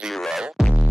0, 1.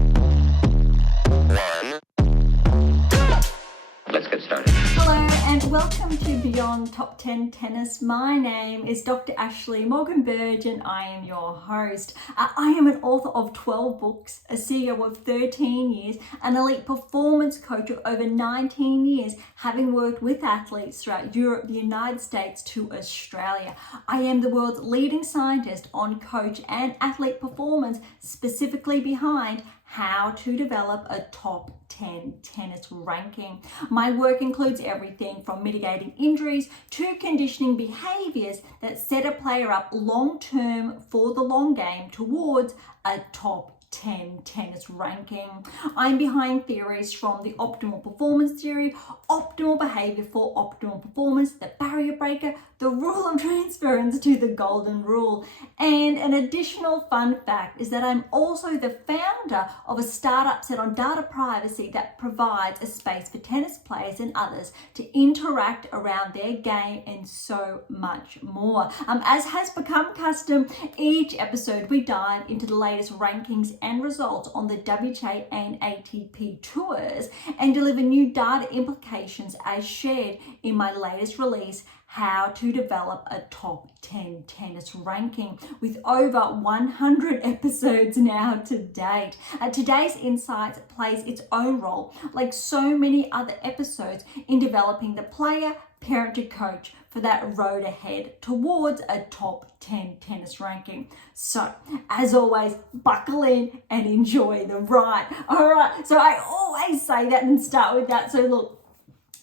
Let's get started. Hello and welcome to Beyond Top 10 Tennis. My name is Dr. Ashley Morgan-Burge and I am your host. I am an author of 12 books, a CEO of 13 years, an elite performance coach of over 19 years, having worked with athletes throughout Europe, the United States to Australia. I am the world's leading scientist on coach and athlete performance, specifically behind how to develop a top 10 tennis ranking. My work includes everything from mitigating injuries to conditioning behaviors that set a player up long-term for the long game towards a top 10 tennis ranking. I'm behind theories from the optimal performance theory, optimal behavior for optimal performance, the barrier breaker, the rule of transference to the golden rule. And an additional fun fact is that I'm also the founder of a startup set on data privacy that provides a space for tennis players and others to interact around their game and so much more. As has become custom, each episode we dive into the latest rankings and results on the WTA and ATP tours and deliver new data implications as shared in my latest release, How to Develop a Top 10 Tennis Ranking, with over 100 episodes now to date. Today's insights plays its own role, like so many other episodes, in developing the player, parent to coach for that road ahead towards a top 10 tennis ranking. So, as always, buckle in and enjoy the ride. All right, so I always say that and start with that. So look,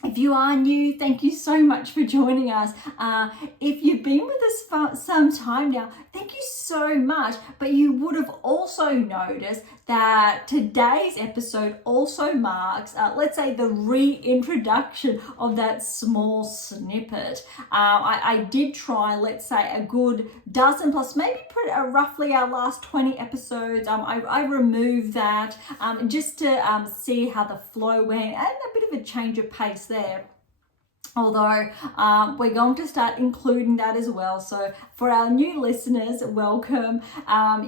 if you are new, thank you so much for joining us. If you've been with us for some time now, thank you so much. But you would have also noticed that today's episode also marks, let's say, the reintroduction of that small snippet. I did try, let's say, a good dozen plus, maybe roughly our last 20 episodes. I removed that just to see how the flow went and a bit of a change of pace there. Although we're going to start including that as well. So for our new listeners, welcome.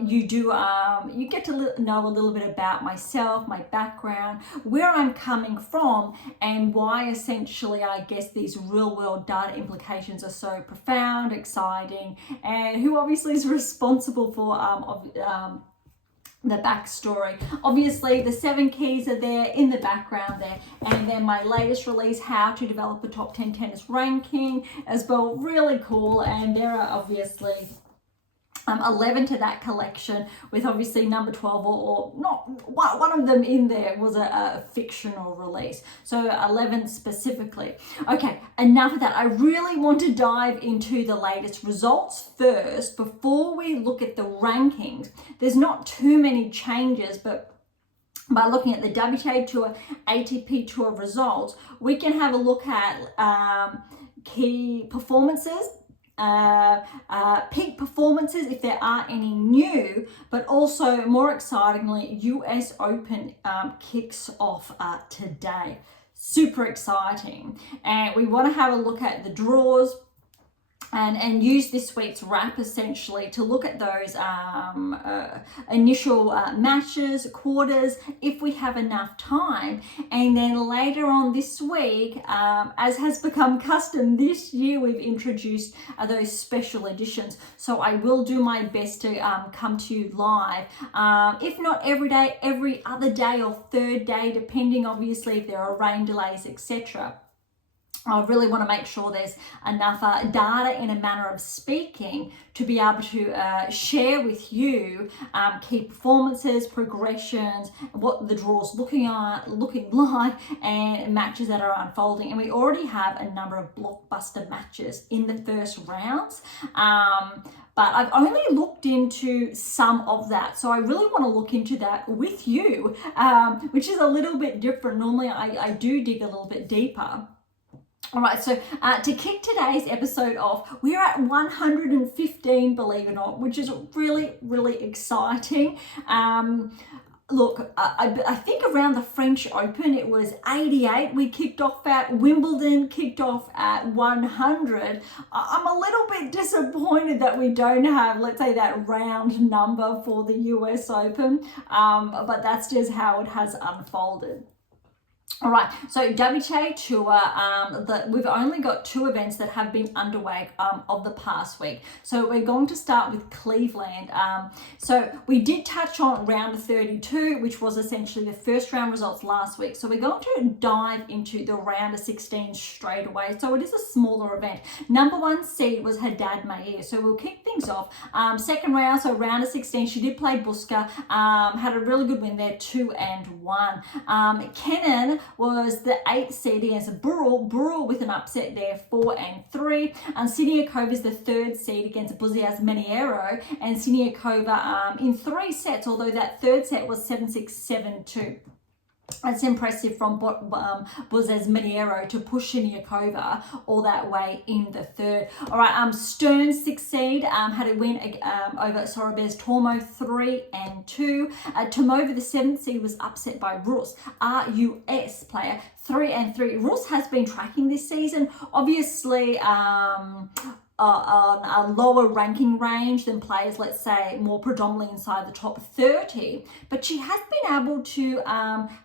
You get to know a little bit about myself, my background, where I'm coming from, and why essentially I guess these real world data implications are so profound, exciting, and who obviously is responsible for the backstory. Obviously, the 7 keys are there in the background there, and then my latest release, How to Develop a Top 10 Tennis Ranking, as well. Really cool, and there are obviously 11 to that collection, with obviously number 12 or not one of them in there was a fictional release, so 11 specifically. Okay, enough of that. I really want to dive into the latest results first before we look at the rankings. There's not too many changes, but by looking at the WTA Tour, ATP Tour results, we can have a look at key performances, peak performances if there are any new, but also more excitingly, US Open kicks off today. Super exciting, and we want to have a look at the draws and use this week's wrap essentially to look at those initial matches, quarters, if we have enough time. And then later on this week, as has become custom this year, we've introduced those special editions. So I will do my best to come to you live, if not every day, every other day or third day, depending obviously if there are rain delays, etc. I really want to make sure there's enough data, in a manner of speaking, to be able to share with you key performances, progressions, what the draw's looking like, and matches that are unfolding. And we already have a number of blockbuster matches in the first rounds. But I've only looked into some of that. So I really want to look into that with you, which is a little bit different. Normally I do dig a little bit deeper. All right, so to kick today's episode off, we're at 115, believe it or not, which is really, really exciting. Look, I think around the French Open, it was 88 we kicked off at. Wimbledon kicked off at 100. I'm a little bit disappointed that we don't have, let's say, that round number for the US Open, but that's just how it has unfolded. All right, so WTA Tour, we've only got 2 events that have been underway of the past week. So we're going to start with Cleveland. So we did touch on round 32, which was essentially the first round results last week. So we're going to dive into the round of 16 straight away. So it is a smaller event. Number 1 seed was Haddad Maia. So we'll kick things off. Second round, so round of 16, she did play Buska, had a really good win there, 2-1. Kenin was the 8th seed against Burrell with an upset there, 4-3. And Siniakova is the 3rd seed against Buzias Meniero, and Siniakova in 3 sets, although that 3rd set was 7-6, 7-2. That's impressive from Buzias Meniero to push Siniakova all that way in the 3rd. All right, Stearns, 6th seed, had a win over Sorobes Tormo, 3-2. Tomova, the 7th seed, was upset by Rus, RUS player, 3-3. Rus has been tracking this season, obviously on a lower ranking range than players, let's say, more predominantly inside the top 30. But she has been able to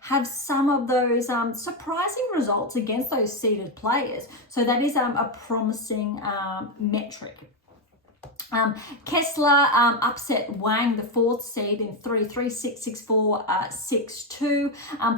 have some of those surprising results against those seeded players. So that is a promising metric. Kessler upset Wang, the 4th seed, in 3-3, 6-6-4, 6-2.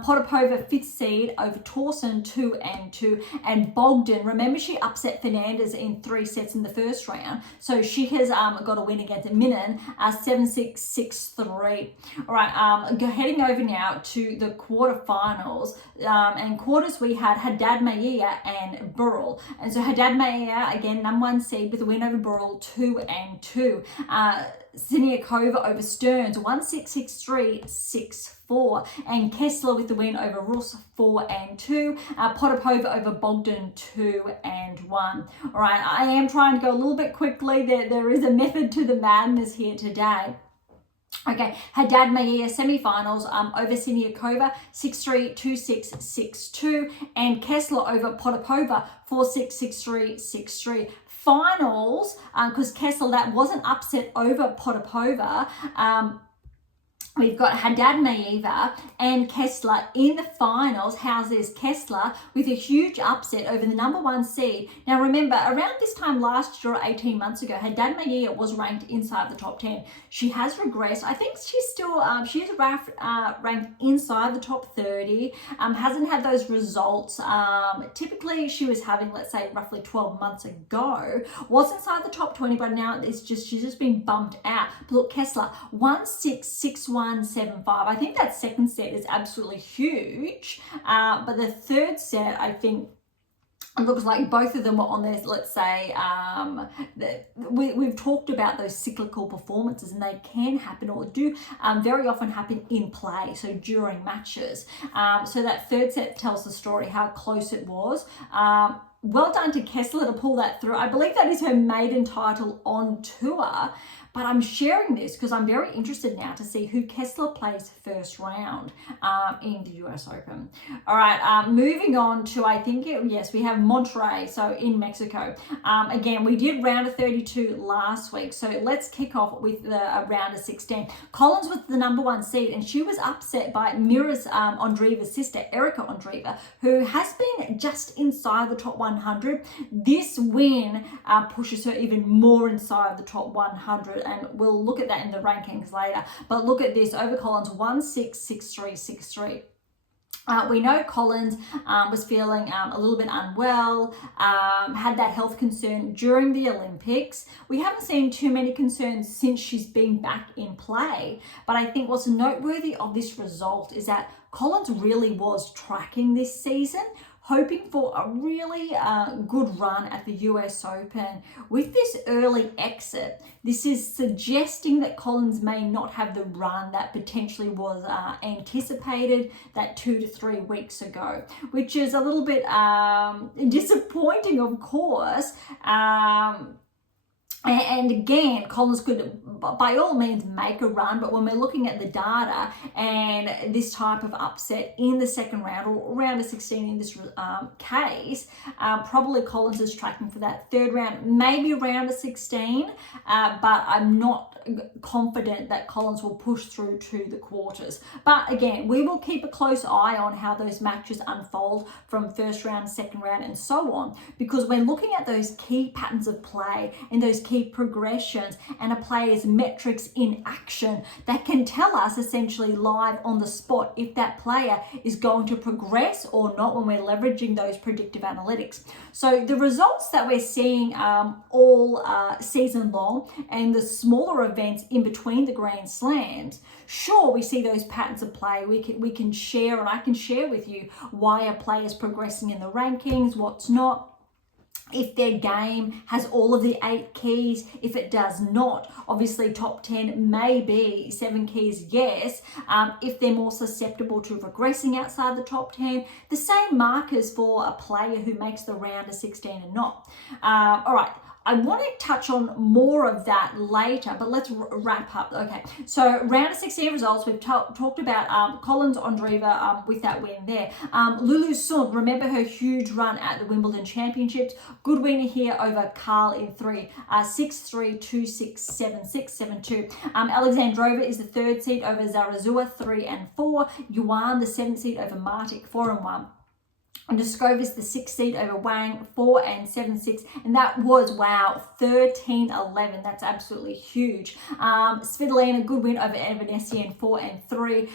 Potapova, 5th seed, over Torsen, 2-2. And Bogdan, remember she upset Fernandez in 3 sets in the first round. So she has got a win against Minen, 7-6, 6-3. All right, heading over now to the quarterfinals. And quarters, we had Haddad Maia and Burrell. And so Haddad Maia, again, number 1 seed with a win over Burrell, 2-2. Siniakova over Stearns, 1-6, 6-3, 6-4. And Kessler with the win over Rus, 4-2. Potapova over Bogdan, 2-1. All right, I am trying to go a little bit quickly. There is a method to the madness here today. Okay, Haddad Maia semi-finals over Siniakova, 6-3, 2-6, 6-2. And Kessler over Potapova, 4-6, 6-3, 6-3. Finals, because Kessler, that wasn't upset over Potapova. We've got Haddad Maia and Kessler in the finals. How's this? Kessler with a huge upset over the number 1 seed. Now remember, around this time last year or 18 months ago, Haddad Maia was ranked inside the top 10. She has regressed. I think she's still, she's ranked inside the top 30. Hasn't had those results. Typically she was having, let's say, roughly 12 months ago. Was inside the top 20, but now she's just been bumped out. But look, Kessler, 1-6, 6-1, 7-5. I think that 2nd set is absolutely huge, but the 3rd set, I think, it looks like both of them were on there. Let's say we've talked about those cyclical performances, and they can happen, or do very often happen in play, so during matches. So that 3rd set tells the story, how close it was. Well done to Kessler to pull that through. I believe that is her maiden title on tour. But I'm sharing this because I'm very interested now to see who Kessler plays first round in the US Open. All right, moving on to, I think, yes, we have Monterrey, so in Mexico. Again, we did round of 32 last week, so let's kick off with the round of 16. Collins was the number 1 seed, and she was upset by Mira's Andreeva's sister, Erica Andreeva, who has been just inside the top 100. This win pushes her even more inside the top 100. And we'll look at that in the rankings later. But look at this, over Collins, 1-6, 6-3, 6-3. We know Collins was feeling a little bit unwell, had that health concern during the Olympics. We haven't seen too many concerns since she's been back in play. But I think what's noteworthy of this result is that Collins really was tracking this season, hoping for a really good run at the US Open. With this early exit, this is suggesting that Collins may not have the run that potentially was anticipated that 2 to 3 weeks ago, which is a little bit disappointing, of course. And again, Collins could, by all means, make a run, but when we're looking at the data and this type of upset in the second round or round of 16 in this case, probably Collins is tracking for that third round, maybe round of 16, but I'm not confident that Collins will push through to the quarters. But again, we will keep a close eye on how those matches unfold from first round, second round, and so on, because we're looking at those key patterns of play and those key progressions and a player's metrics in action that can tell us essentially live on the spot if that player is going to progress or not when we're leveraging those predictive analytics. So the results that we're seeing all season long and the smaller events in between the Grand Slams, sure, we see those patterns of play. We can share, and I can share with you why a player is progressing in the rankings, what's not. If their game has all of the 8 keys, if it does not, obviously top 10 maybe, 7 keys, yes. If they're more susceptible to regressing outside the top 10, the same markers for a player who makes the round of 16 and not. All right. I want to touch on more of that later, but let's wrap up. Okay, so round of 16 results, we've talked about Collins, Andreeva with that win there. Lulu Sun, remember her huge run at the Wimbledon Championships. Good winner here over Carl in 3, 6-3, 2-6, 7-6, 7-2. Alexandrova is the 3rd seed over Zarazua, 3 and 4. Yuan, the 7th seed over Martic, 4 and 1. Noskova is the 6th seed over Wang, 4 and 7-6, and that was, wow, 13-11. That's absolutely huge. Svitolina, good win over Evanesyan, 4 and 3.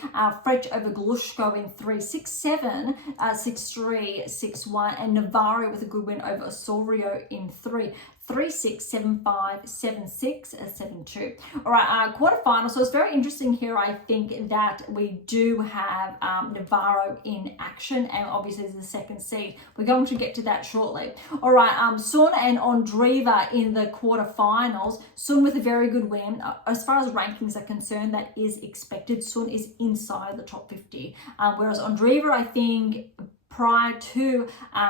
Frech over Glushko in 3, 6-7, 6-3, 6-1, and Navarro with a good win over Osorio in 3. 3-6, 7-5, 7-6, 7-2. All right, quarterfinal. So it's very interesting here. I think that we do have Navarro in action, and obviously is the 2nd seed. We're going to get to that shortly. All right, Sun and Andreeva in the quarterfinals. Sun with a very good win. As far as rankings are concerned, that is expected. Sun is inside the top 50, whereas Andreeva, I think, prior to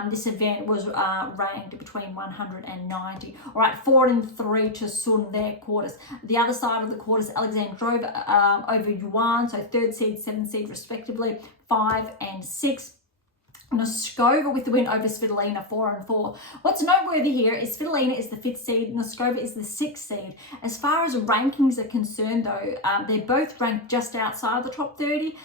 this event was ranked between 100 and 90. All right, 4 and 3 to Sun there, quarters. The other side of the quarters, Alexandrova over Yuan, so 3rd seed, 7th seed respectively, 5 and 6. Noskova with the win over Svitolina, 4 and 4. What's noteworthy here is Svitolina is the 5th seed, Noskova is the 6th seed. As far as rankings are concerned, though, they're both ranked just outside the top 30.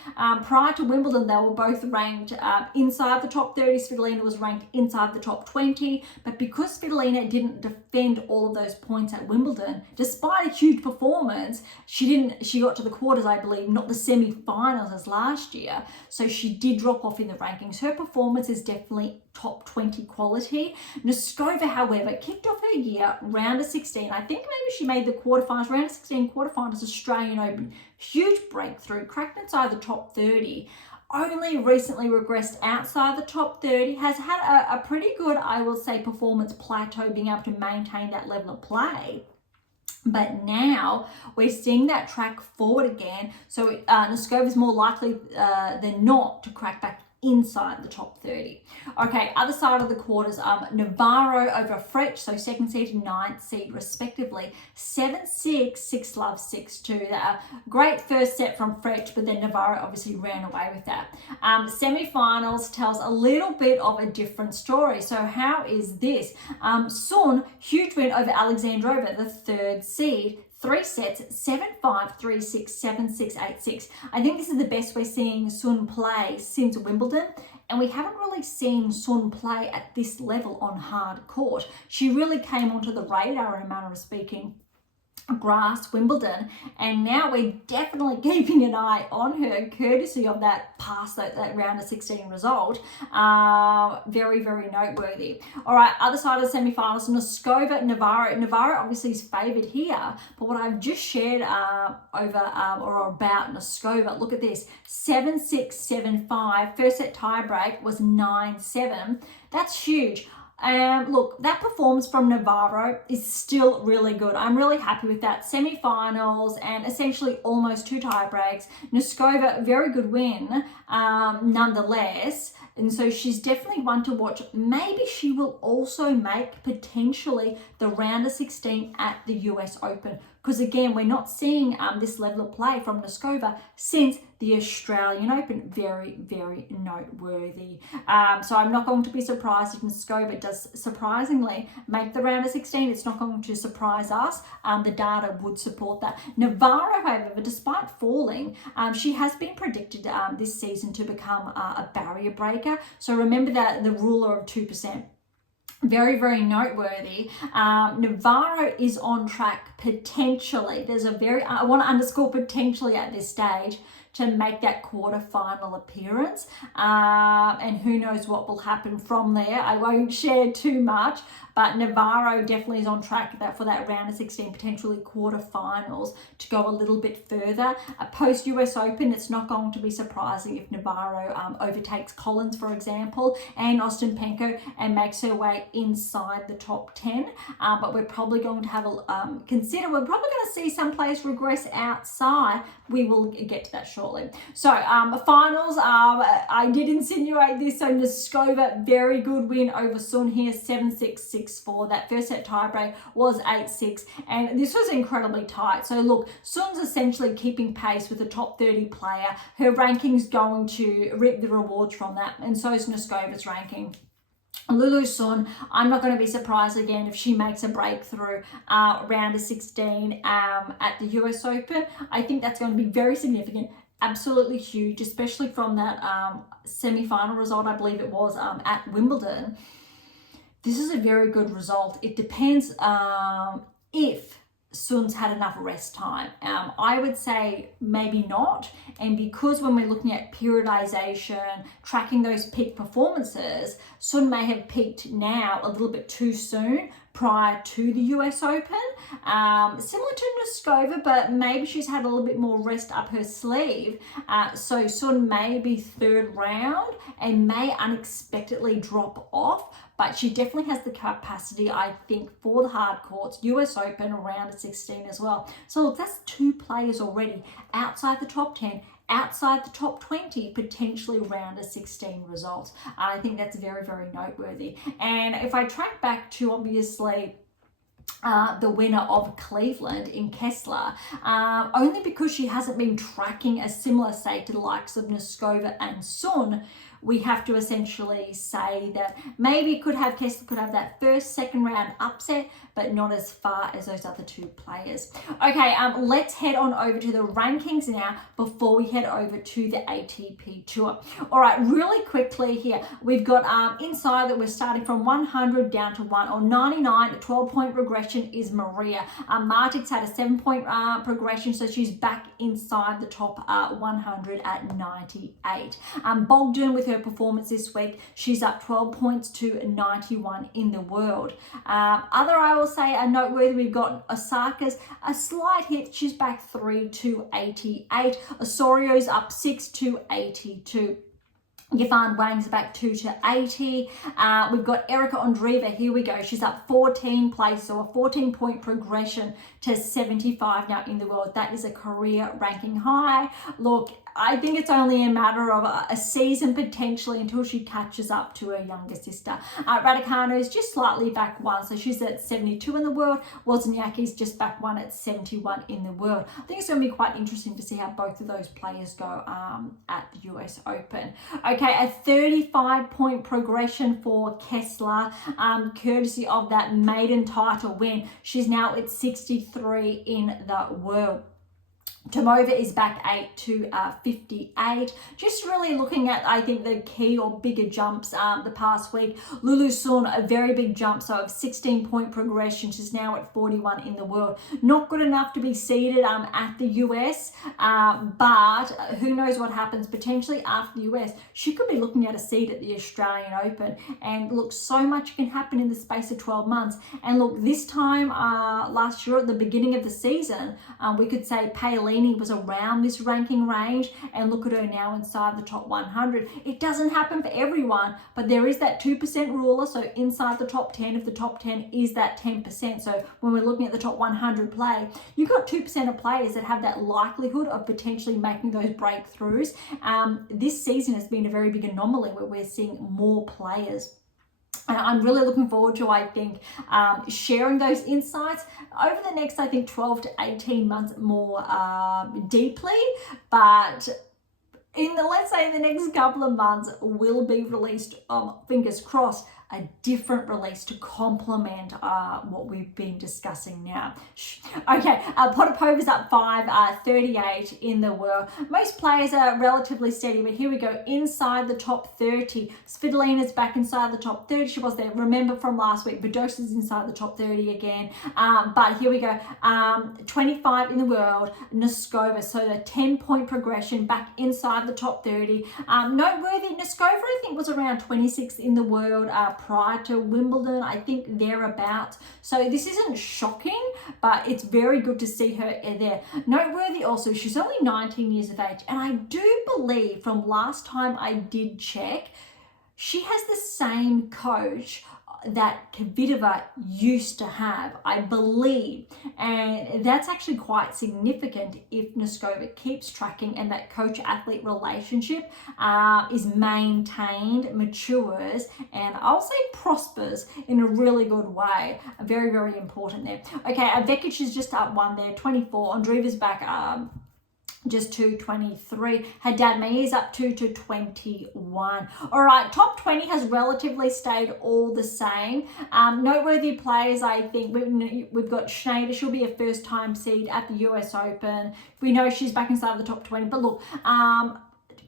Prior to Wimbledon, they were both ranked inside the top 30. Svitolina was ranked inside the top 20, but because Svitolina didn't defend all of those points at Wimbledon, despite a huge performance, she got to the quarters, I believe, not the semi-finals as last year. So she did drop off in the rankings. Her performance is definitely top 20 quality. Noskova, however, kicked off her year round of 16. I think maybe she made the quarterfinals, round of 16 quarterfinals, Australian Open. Huge breakthrough, cracked inside the top 30. Only recently regressed outside the top 30, has had a pretty good, I will say, performance plateau, being able to maintain that level of play. But now we're seeing that track forward again. So Noskova is more likely than not to crack back inside the top 30. Okay, other side of the quarters, Navarro over Frech, so 2nd seed and 9th seed respectively, 7-6, 6-love, 6-2. Great first set from Frech, but then Navarro obviously ran away with that. Semi-finals tells a little bit of a different story. So how is this? Sun, huge win over Alexandrova, the 3rd seed, 3 sets, 7-5, 3-6, 7-6, 8-6. I think this is the best we're seeing Sun play since Wimbledon, and we haven't really seen Sun play at this level on hard court. She really came onto the radar, in a manner of speaking, grass Wimbledon, and now we're definitely keeping an eye on her courtesy of that pass, that round of 16 result. Very, very noteworthy. All right, other side of the semi-finals, Noskova, Navarro. Navarro obviously is favoured here, but what I've just shared or about Noskova, look at this, 7-6, 7-5, first set tie break was 9-7. That's huge. Look, that performance from Navarro is still really good. I'm really happy with that. Semi-finals and essentially almost 2 tie breaks. Noskova, very good win nonetheless. And so she's definitely one to watch. Maybe she will also make potentially the round of 16 at the US Open. Because again, we're not seeing this level of play from Noskova since the Australian Open. Very, very noteworthy. So I'm not going to be surprised if Noskova does surprisingly make the round of 16. It's not going to surprise us. The data would support that. Navarro, however, despite falling, she has been predicted this season to become a barrier breaker. So remember that the ruler of 2%. Very, very noteworthy. Navarro is on track potentially. I want to underscore potentially at this stage to make that quarterfinal appearance. And who knows what will happen from there. I won't share too much, but Navarro definitely is on track for that round of 16, potentially quarterfinals to go a little bit further. Post US Open, it's not going to be surprising if Navarro overtakes Collins, for example, and Ostapenko and makes her way inside the top 10. But we're probably going to have we're probably going to see some players regress outside. We will get to that shortly. So finals, I did insinuate this. So Noskova, very good win over Sun here, 7-6, 6-4. That first set tiebreak was 8-6, and this was incredibly tight. So look, Sun's essentially keeping pace with the top 30 player. Her ranking's going to reap the rewards from that, and so is Noskova's ranking. Lulu Sun, I'm not going to be surprised again if she makes a breakthrough round of 16 at the US Open. I think that's going to be very significant, absolutely huge, especially from that semi-final result, I believe it was, at Wimbledon. This is a very good result. It depends if Sun's had enough rest time. I would say maybe not. And because when we're looking at periodization, tracking those peak performances, Sun may have peaked now a little bit too soon prior to the US Open. Similar to Noskova, but maybe she's had a little bit more rest up her sleeve. So Sun may be third round and may unexpectedly drop off. But she definitely has the capacity, I think, for the hard courts, US Open, round of 16 as well. So look, that's 2 players already outside the top 10, outside the top 20, potentially round of 16 results. I think that's very, very noteworthy. And if I track back to obviously the winner of Cleveland in Kessler, only because she hasn't been tracking a similar state to the likes of Noskova and Sun, we have to essentially say that maybe Kessler could have that second round upset, but not as far as those other 2 players. Okay, let's head on over to the rankings now before we head over to the ATP Tour. All right, really quickly here, we've got inside that we're starting from 100 down to 1 or 99. A 12-point regression is Maria. Martic's had a 7-point progression, so she's back inside the top 100 at 98. Bogdan with her performance this week, she's up 12 points to 91 in the world. I will say are noteworthy. We've got Osaka's a slight hit, she's back 3 to 88. Osorio's up 6 to 82. Yifan Wang's back 2 to 80. We've got Erica Andreeva. Here we go. She's up 14 places, so a 14-point progression to 75 now in the world. That is a career ranking high. Look, I think it's only a matter of a season potentially until she catches up to her younger sister. Raducanu is just slightly back 1, so she's at 72 in the world. Wozniacki's just back 1 at 71 in the world. I think it's going to be quite interesting to see how both of those players go at the US Open. Okay, a 35-point progression for Kessler, courtesy of that maiden title win. She's now at 63 in the world. Tomova is back 8 to 58. Just really looking at, I think, the key or bigger jumps the past week. Lulu Sun, a very big jump, so a 16-point progression. She's now at 41 in the world. Not good enough to be seeded at the US, but who knows what happens potentially after the US. She could be looking at a seed at the Australian Open. And look, so much can happen in the space of 12 months. And look, this time last year at the beginning of the season, we could say Pei Li Svitolina was around this ranking range, and look at her now inside the top 100. It doesn't happen for everyone, but there is that 2% ruler. So inside the top 10, if the top 10 is that 10%. So when we're looking at the top 100 play, you've got 2% of players that have that likelihood of potentially making those breakthroughs. This season has been a very big anomaly where we're seeing more players. I'm really looking forward to, I think, sharing those insights over the next, I think, 12 to 18 months more deeply. But let's say in the next couple of months will be released, fingers crossed, a different release to complement what we've been discussing now. Okay, Potapova's up 38 in the world. Most players are relatively steady, but here we go, inside the top 30. Svitolina's back inside the top 30. She was there, remember, from last week. Badosa's inside the top 30 again. But here we go, 25 in the world. Noskova, so the 10-point progression back inside the top 30. Noteworthy, Noskova, I think, was around 26 in the world prior to Wimbledon, I think thereabouts. So this isn't shocking, but it's very good to see her there. Noteworthy also, she's only 19 years of age, and I do believe from last time I did check, she has the same coach that Kvitova used to have, I believe, and that's actually quite significant if Noskova keeps tracking and that coach-athlete relationship is maintained, matures, and I'll say prospers in a really good way. Very, very important there. Okay, Vekic is just up one there, 24. Andreeva's back just to 23. Haddad Maia is up 2 to 21. All right, top 20 has relatively stayed all the same. Noteworthy players, I think, we've got Schneider. She'll be a first-time seed at the US Open. We know she's back inside the top 20. But look,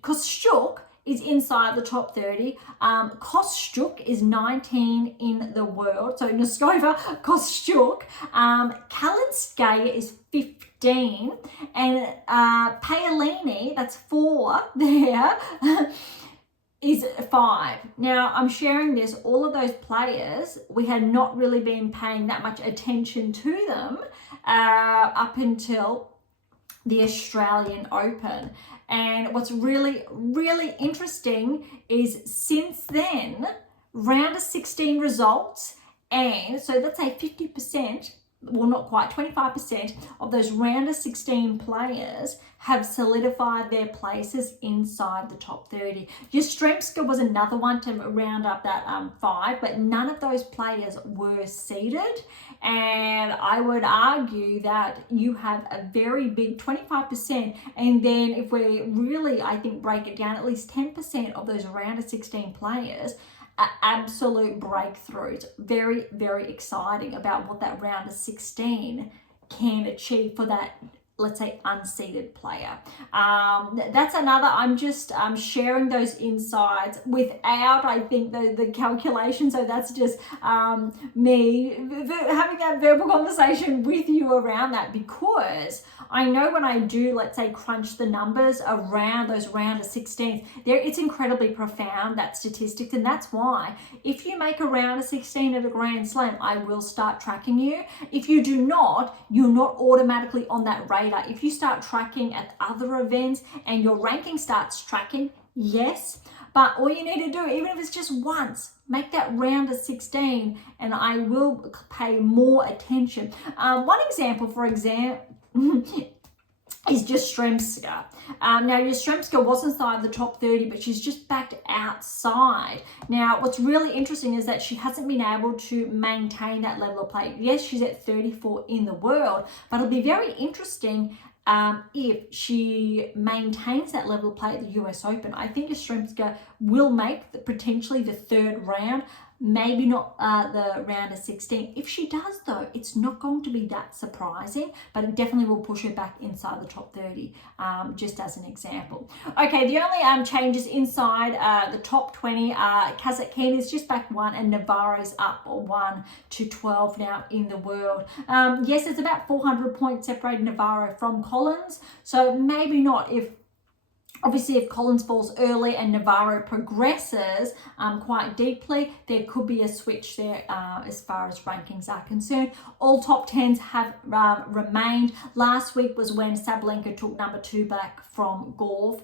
Kostyuk is inside the top 30. Kostyuk is 19 in the world. So Noskova, Kostyuk. Kalinskaya is 15. And Paolini, that's 4 there, is 5. Now, I'm sharing this. All of those players, we had not really been paying that much attention to them up until the Australian Open. And what's really, really interesting is since then, round of 16 results, and so let's say 50%, well, not quite, 25% of those round of 16 players have solidified their places inside the top 30. Yastremska was another one to round up that 5, but none of those players were seeded. And I would argue that you have a very big 25%. And then if we really, I think, break it down, at least 10% of those round of 16 players are absolute breakthroughs. Very, very exciting about what that round of 16 can achieve for that, let's say, unseeded player. That's another, I'm just sharing those insights without, I think, the calculation. So that's just me having that verbal conversation with you around that, because I know when I do, let's say, crunch the numbers around those round of 16s, it's incredibly profound, that statistics. And that's why if you make a round of 16 at a Grand Slam, I will start tracking you. If you do not, you're not automatically on that radar. If you start tracking at other events and your ranking starts tracking, yes, but all you need to do, even if it's just once, make that round of 16 and I will pay more attention. One example, for example, is Yastremska. Now, Yastremska was inside the top 30, but she's just backed outside. Now, what's really interesting is that she hasn't been able to maintain that level of play. Yes, she's at 34 in the world, but it'll be very interesting if she maintains that level of play at the US Open. I think Yastremska will make potentially the 3rd round, maybe not the round of 16. If she does, though, it's not going to be that surprising, but it definitely will push her back inside the top 30, just as an example. Okay, the only changes inside the top 20, Kazakhstan is just back 1, and Navarro's up 1 to 12 now in the world. Yes, it's about 400 points separating Navarro from Collins, so maybe not if Obviously, if Collins falls early and Navarro progresses quite deeply, there could be a switch there as far as rankings are concerned. All top 10s have remained. Last week was when Sabalenka took number 2 back from Gauff,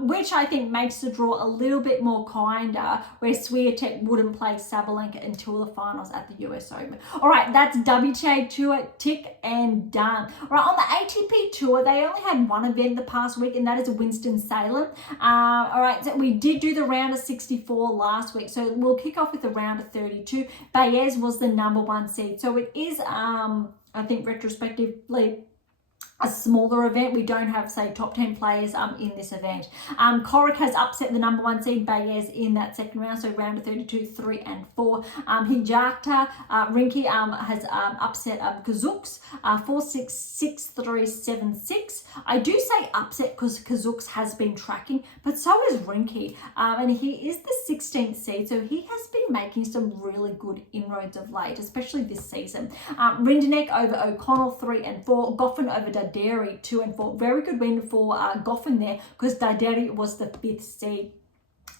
which I think makes the draw a little bit more kinder, where Swiatek wouldn't play Sabalenka until the finals at the US Open. All right, that's WTA Tour, tick and done. All right, on the ATP Tour, they only had one event the past week, and that is Winston-Salem. All right, so we did do the round of 64 last week, so we'll kick off with the round of 32. Baez was the number 1 seed, so it is, I think, retrospectively a smaller event. We don't have, say, top 10 players in this event. Corrick has upset the number 1 seed Baez in that second round, so round of 32, 3 and 4. Hijata Rinky has upset Kazuks 4-6, 6-3, 7-6. I do say upset because Kazuks has been tracking, but so is Rinky, and he is the 16th seed, so he has been making some really good inroads of late, especially this season. Rindenek over O'Connell 3 and 4. Goffin over Daderi 2 and 4. Very good win for Goffin there, because Daderi was the 5th seed.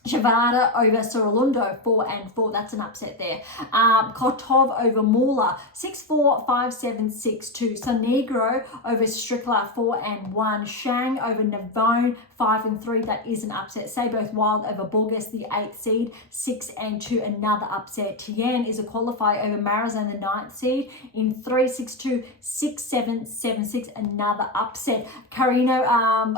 Shavada over Saralundo 4 and 4. That's an upset there. Kotov over Muller 6-4, 5-7, 6-2. Sonego over Strickler 4 and 1. Shang over Navone 5 and 3. That is an upset. Sayboth Wild over Burgess, the 8th seed, 6 and 2. Another upset. Tien is a qualifier over Marazan, the 9th seed, in 3-6-2, 6-7, 7-6. Another upset. Carino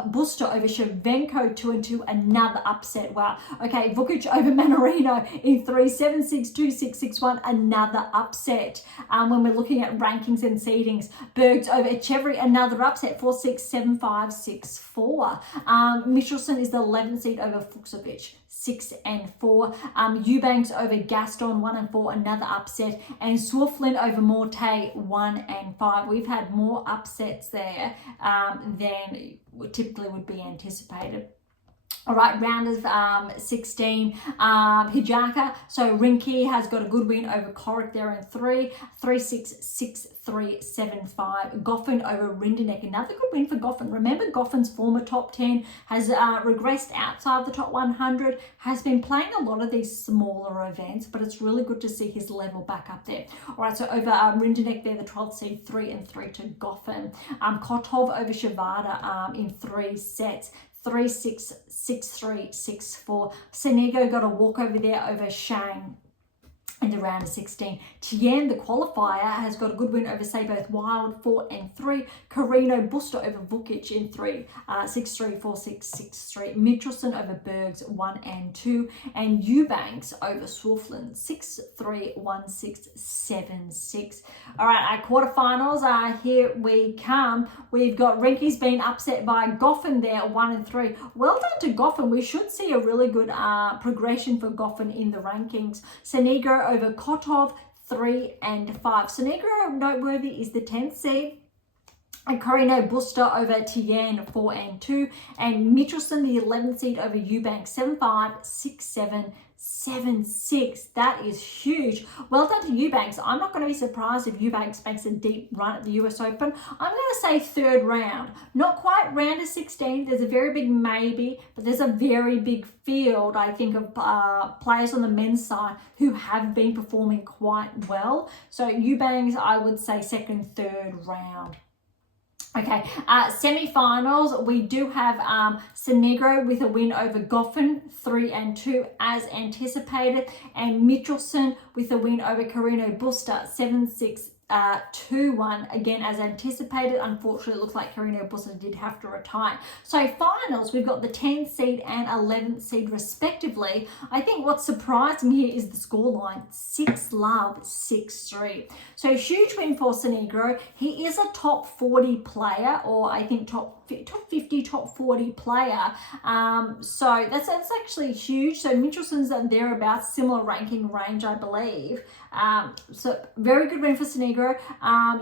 Buster over Shevchenko 2 and 2. Another upset. Wow. Okay, Vukic over Manarino in 3-7, 6-2, 6-6-1. Another upset. When we're looking at rankings and seedings, Bergs over Echeverry, another upset, 4-6, 7-5, 6-4. Michelson is the 11th seed over Fuchsovic, 6 and 4. Eubanks over Gaston 1 and 4, another upset. And Swiflin over Morte 1 and 5. We've had more upsets there than typically would be anticipated. All right, round of 16, Hijaka. So Rinky has got a good win over Corrick there in 3-6, 6-3, 7-5. Goffin over Rindenek. Another good win for Goffin. Remember, Goffin's former top 10 has regressed outside the top 100, has been playing a lot of these smaller events, but it's really good to see his level back up there. All right, so over Rindenek there, the 12th seed, 3 and 3 to Goffin. Kotov over Shavada in 3 sets. 3-6, 6-3, 6-4. Sonego got a walk over there over Shang in the round of 16. Tien, the qualifier, has got a good win over Sayboth Wild 4 and 3. Carino Buster over Vukic in 3, 6-3, 4-6, 6-3. Michelson over Bergs 1 and 2. And Eubanks over Swiflin 6-3, 1-6, 7-6. All right, our quarterfinals, here we come. We've got Rinky's been upset by Goffin there, 1 and 3. Well done to Goffin. We should see a really good progression for Goffin in the rankings. Sonego over Kotov 3 and 5. Sonego, noteworthy, is the 10th seed. And Carino Buster over Tien 4 and 2. And Michelson, the 11th seed, over Eubanks 7-5, 6-7, 7-6. That is huge. Well done to Eubanks. I'm not going to be surprised if Eubanks makes a deep run at the US Open. I'm going to say 3rd round. Not quite round of 16. There's a very big maybe, but there's a very big field, I think, of players on the men's side who have been performing quite well. So Eubanks, I would say 2nd, 3rd round. Okay, semi-finals, we do have Sonego with a win over Goffin, 3 and 2, as anticipated, and Michelson with a win over Carino Buster, 7-6, 2-1, again as anticipated. Unfortunately, it looks like Carino Buster did have to retire. So finals, we've got the 10th seed and 11th seed respectively. I think what surprised me here is the scoreline, 6-love, 6-3. So huge win for Sonego. He is a top 40 player, or I think top 50, top 40 player. So that's actually huge. So Michelson's thereabouts, similar ranking range, I believe. So very good win for Sonego.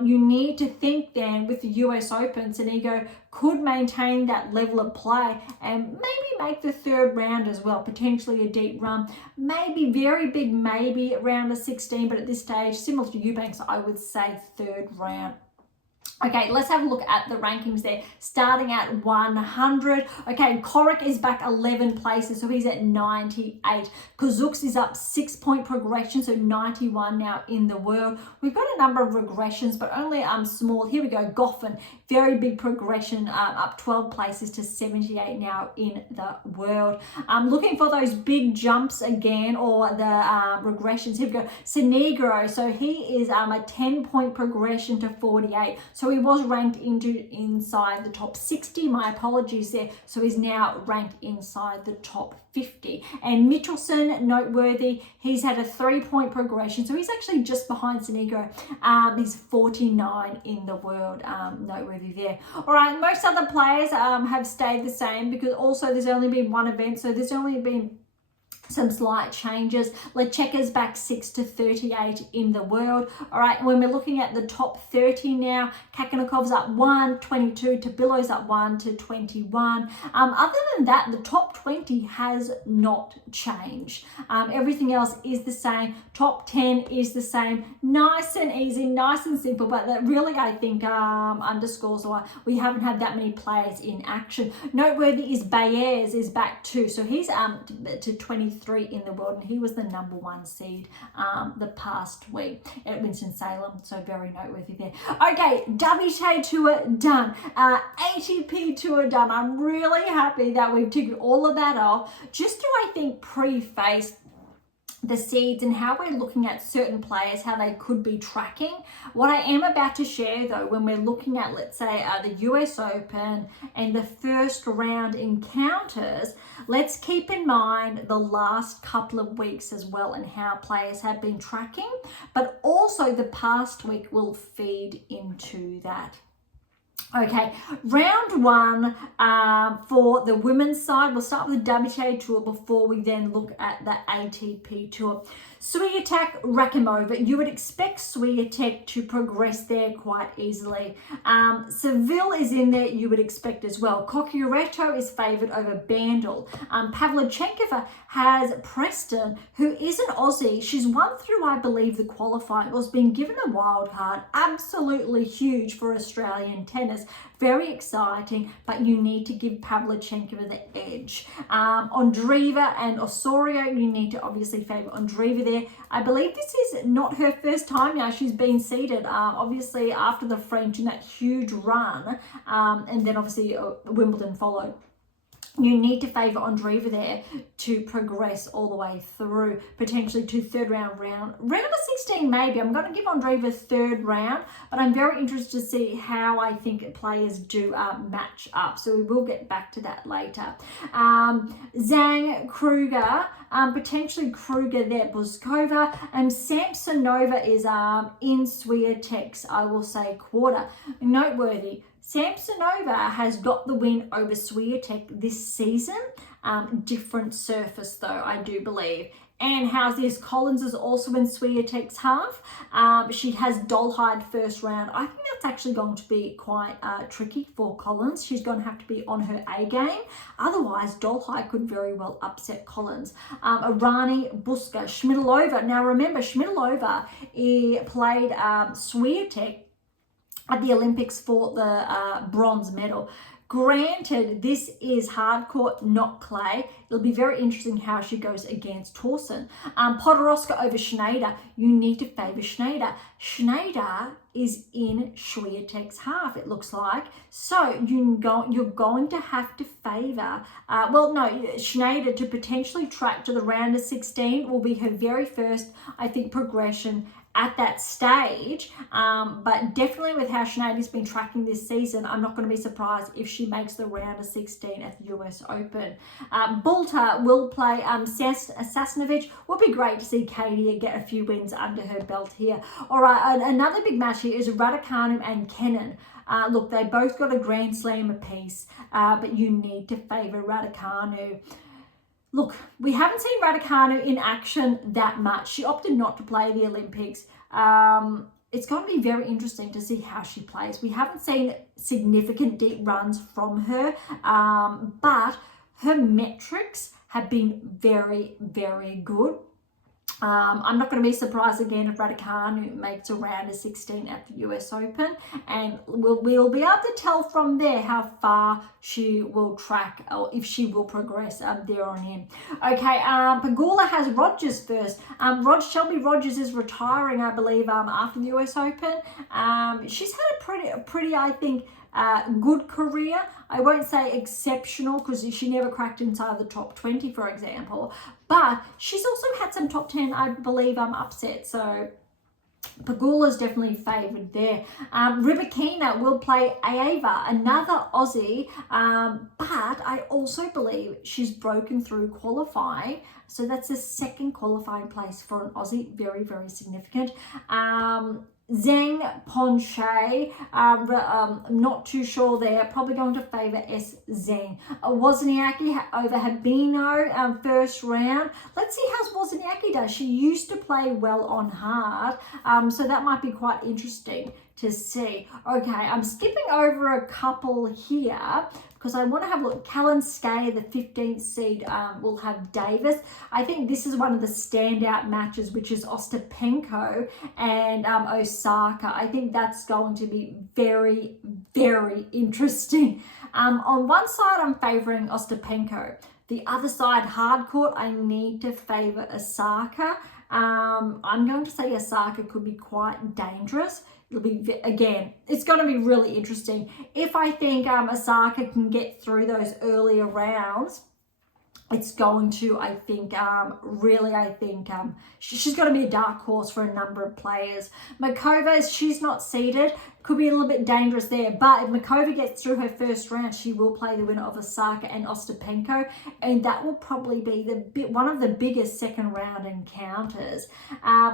You need to think then with the US Open, Sonego could maintain that level of play and maybe make the 3rd round as well, potentially a deep run, maybe very big, maybe around the 16, but at this stage, similar to Eubanks, I would say 3rd round. Okay, let's have a look at the rankings there. Starting at 100. Okay, Korek is back 11 places, so he's at 98. Kazuks is up 6-point progression, so 91 now in the world. We've got a number of regressions, but only small. Here we go, Goffin, very big progression, up 12 places to 78 now in the world. Looking for those big jumps again, or the regressions. Here we go, Sonego, so he is a 10-point progression to 48. So he was ranked inside the top 60. My apologies there. So he's now ranked inside the top 50. And Michelson, noteworthy, he's had a 3-point progression. So he's actually just behind Sonego. He's 49 in the world. Noteworthy there. All right, most other players have stayed the same, because also there's only been one event. So there's only been some slight changes. Lecheka's back 6 to 38 in the world. All right, when we're looking at the top 30 now, Kakanakov's up 1, 22, Tabilo's up 1 to 21. Other than that, the top 20 has not changed. Everything else is the same. Top 10 is the same. Nice and easy, nice and simple, but that really, I think, underscores why we haven't had that many players in action. Noteworthy is Baez is back too, so he's to 23 in the world, and he was the #1 seed the past week at Winston-Salem, so very noteworthy there. Okay, WTA Tour done, ATP Tour done. I'm really happy that we've ticked all of that off, just to, I think, preface the seeds and how we're looking at certain players, how they could be tracking. What I am about to share though, when we're looking at, let's say, the US Open and the first round encounters, let's keep in mind the last couple of weeks as well and how players have been tracking, but also the past week will feed into that. Okay, round one for the women's side. We'll start with the WTA Tour before we then look at the ATP Tour. Swiatek, Rakimova. You would expect Swiatek to progress there quite easily. Seville is in there, you would expect as well. Kokureto is favoured over Bandel. Pavlyuchenkova has Preston, who is an Aussie. She's won through, I believe, the qualifying. Was being given a wild card. Absolutely huge for Australian tennis. Very exciting, but you need to give Pavlyuchenkova the edge. Andreeva and Osorio, you need to obviously favour Andreeva there. I believe this is not her first time now she's been seeded, obviously after the French in that huge run, and then obviously Wimbledon followed. You need to favour Andreeva there to progress all the way through, potentially to third round of 16 maybe. I'm going to give Andreeva third round, but I'm very interested to see how I think players do match up. So we will get back to that later. Zhang, Kruger, potentially Kruger there, Bouzkova, and Samsonova is in Swiatek's, I will say, quarter. Noteworthy, Samsonova has got the win over Swiatek this season. Different surface though, I do believe. And how's this? Collins is also in Swiatek's half. She has Dolhide first round. I think that's actually going to be quite tricky for Collins. She's going to have to be on her A game. Otherwise, Dolhide could very well upset Collins. Irani, Buska, Shmidlova. Now remember, Shmidlova played Swiatek at the Olympics for the bronze medal. Granted, this is hardcourt, not clay. It'll be very interesting how she goes against Torsen. Podoroska over Schneider. You need to favour Schneider. Schneider is in Swiatek's half, it looks like. So you're going to have to favour, Schneider to potentially track to the round of 16 will be her very first, I think, progression at that stage, but definitely with how Schneider's been tracking this season, I'm not going to be surprised if she makes the round of 16 at the US Open. Bulter will play Sasnovich. Would be great to see Katie get a few wins under her belt here. All right, another big match here is Raducanu and Kennan. Look, they both got a Grand Slam apiece, but you need to favour Raducanu. Look, we haven't seen Raducanu in action that much. She opted not to play the Olympics. It's going to be very interesting to see how she plays. We haven't seen significant deep runs from her, but her metrics have been very, very good. I'm not going to be surprised again if Raducanu makes a round of 16 at the US Open, and we'll be able to tell from there how far she will track or if she will progress there on in. Okay, Pegula has Rogers first. Shelby Rogers is retiring, I believe, after the US Open. She's had a pretty, I think, good career. I won't say exceptional because she never cracked inside the top 20, for example, but she's also had some top 10, I believe, upset. So Pegula's definitely favoured there. Rybakina will play Aeva, another Aussie, but I also believe she's broken through qualifying. So that's the second qualifying place for an Aussie. Very, very significant. Zheng Ponche, not too sure there. Probably going to favour S. Zheng. Wozniacki over Habino, first round. Let's see how Wozniacki does. She used to play well on hard, so that might be quite interesting to see. Okay, I'm skipping over a couple here because I want to have a look. Kalinskaya, the 15th seed, will have Davis. I think this is one of the standout matches, which is Ostapenko and Osaka. I think that's going to be very, very interesting. On one side, I'm favouring Ostapenko. The other side, hard court, I need to favour Osaka. I'm going to say Osaka could be quite dangerous. It'll be, again, it's going to be really interesting. If I think Osaka can get through those earlier rounds, it's going to, I think, she's going to be a dark horse for a number of players. Makova, she's not seeded, could be a little bit dangerous there, but if Makova gets through her first round, she will play the winner of Osaka and Ostapenko, and that will probably be one of the biggest second round encounters.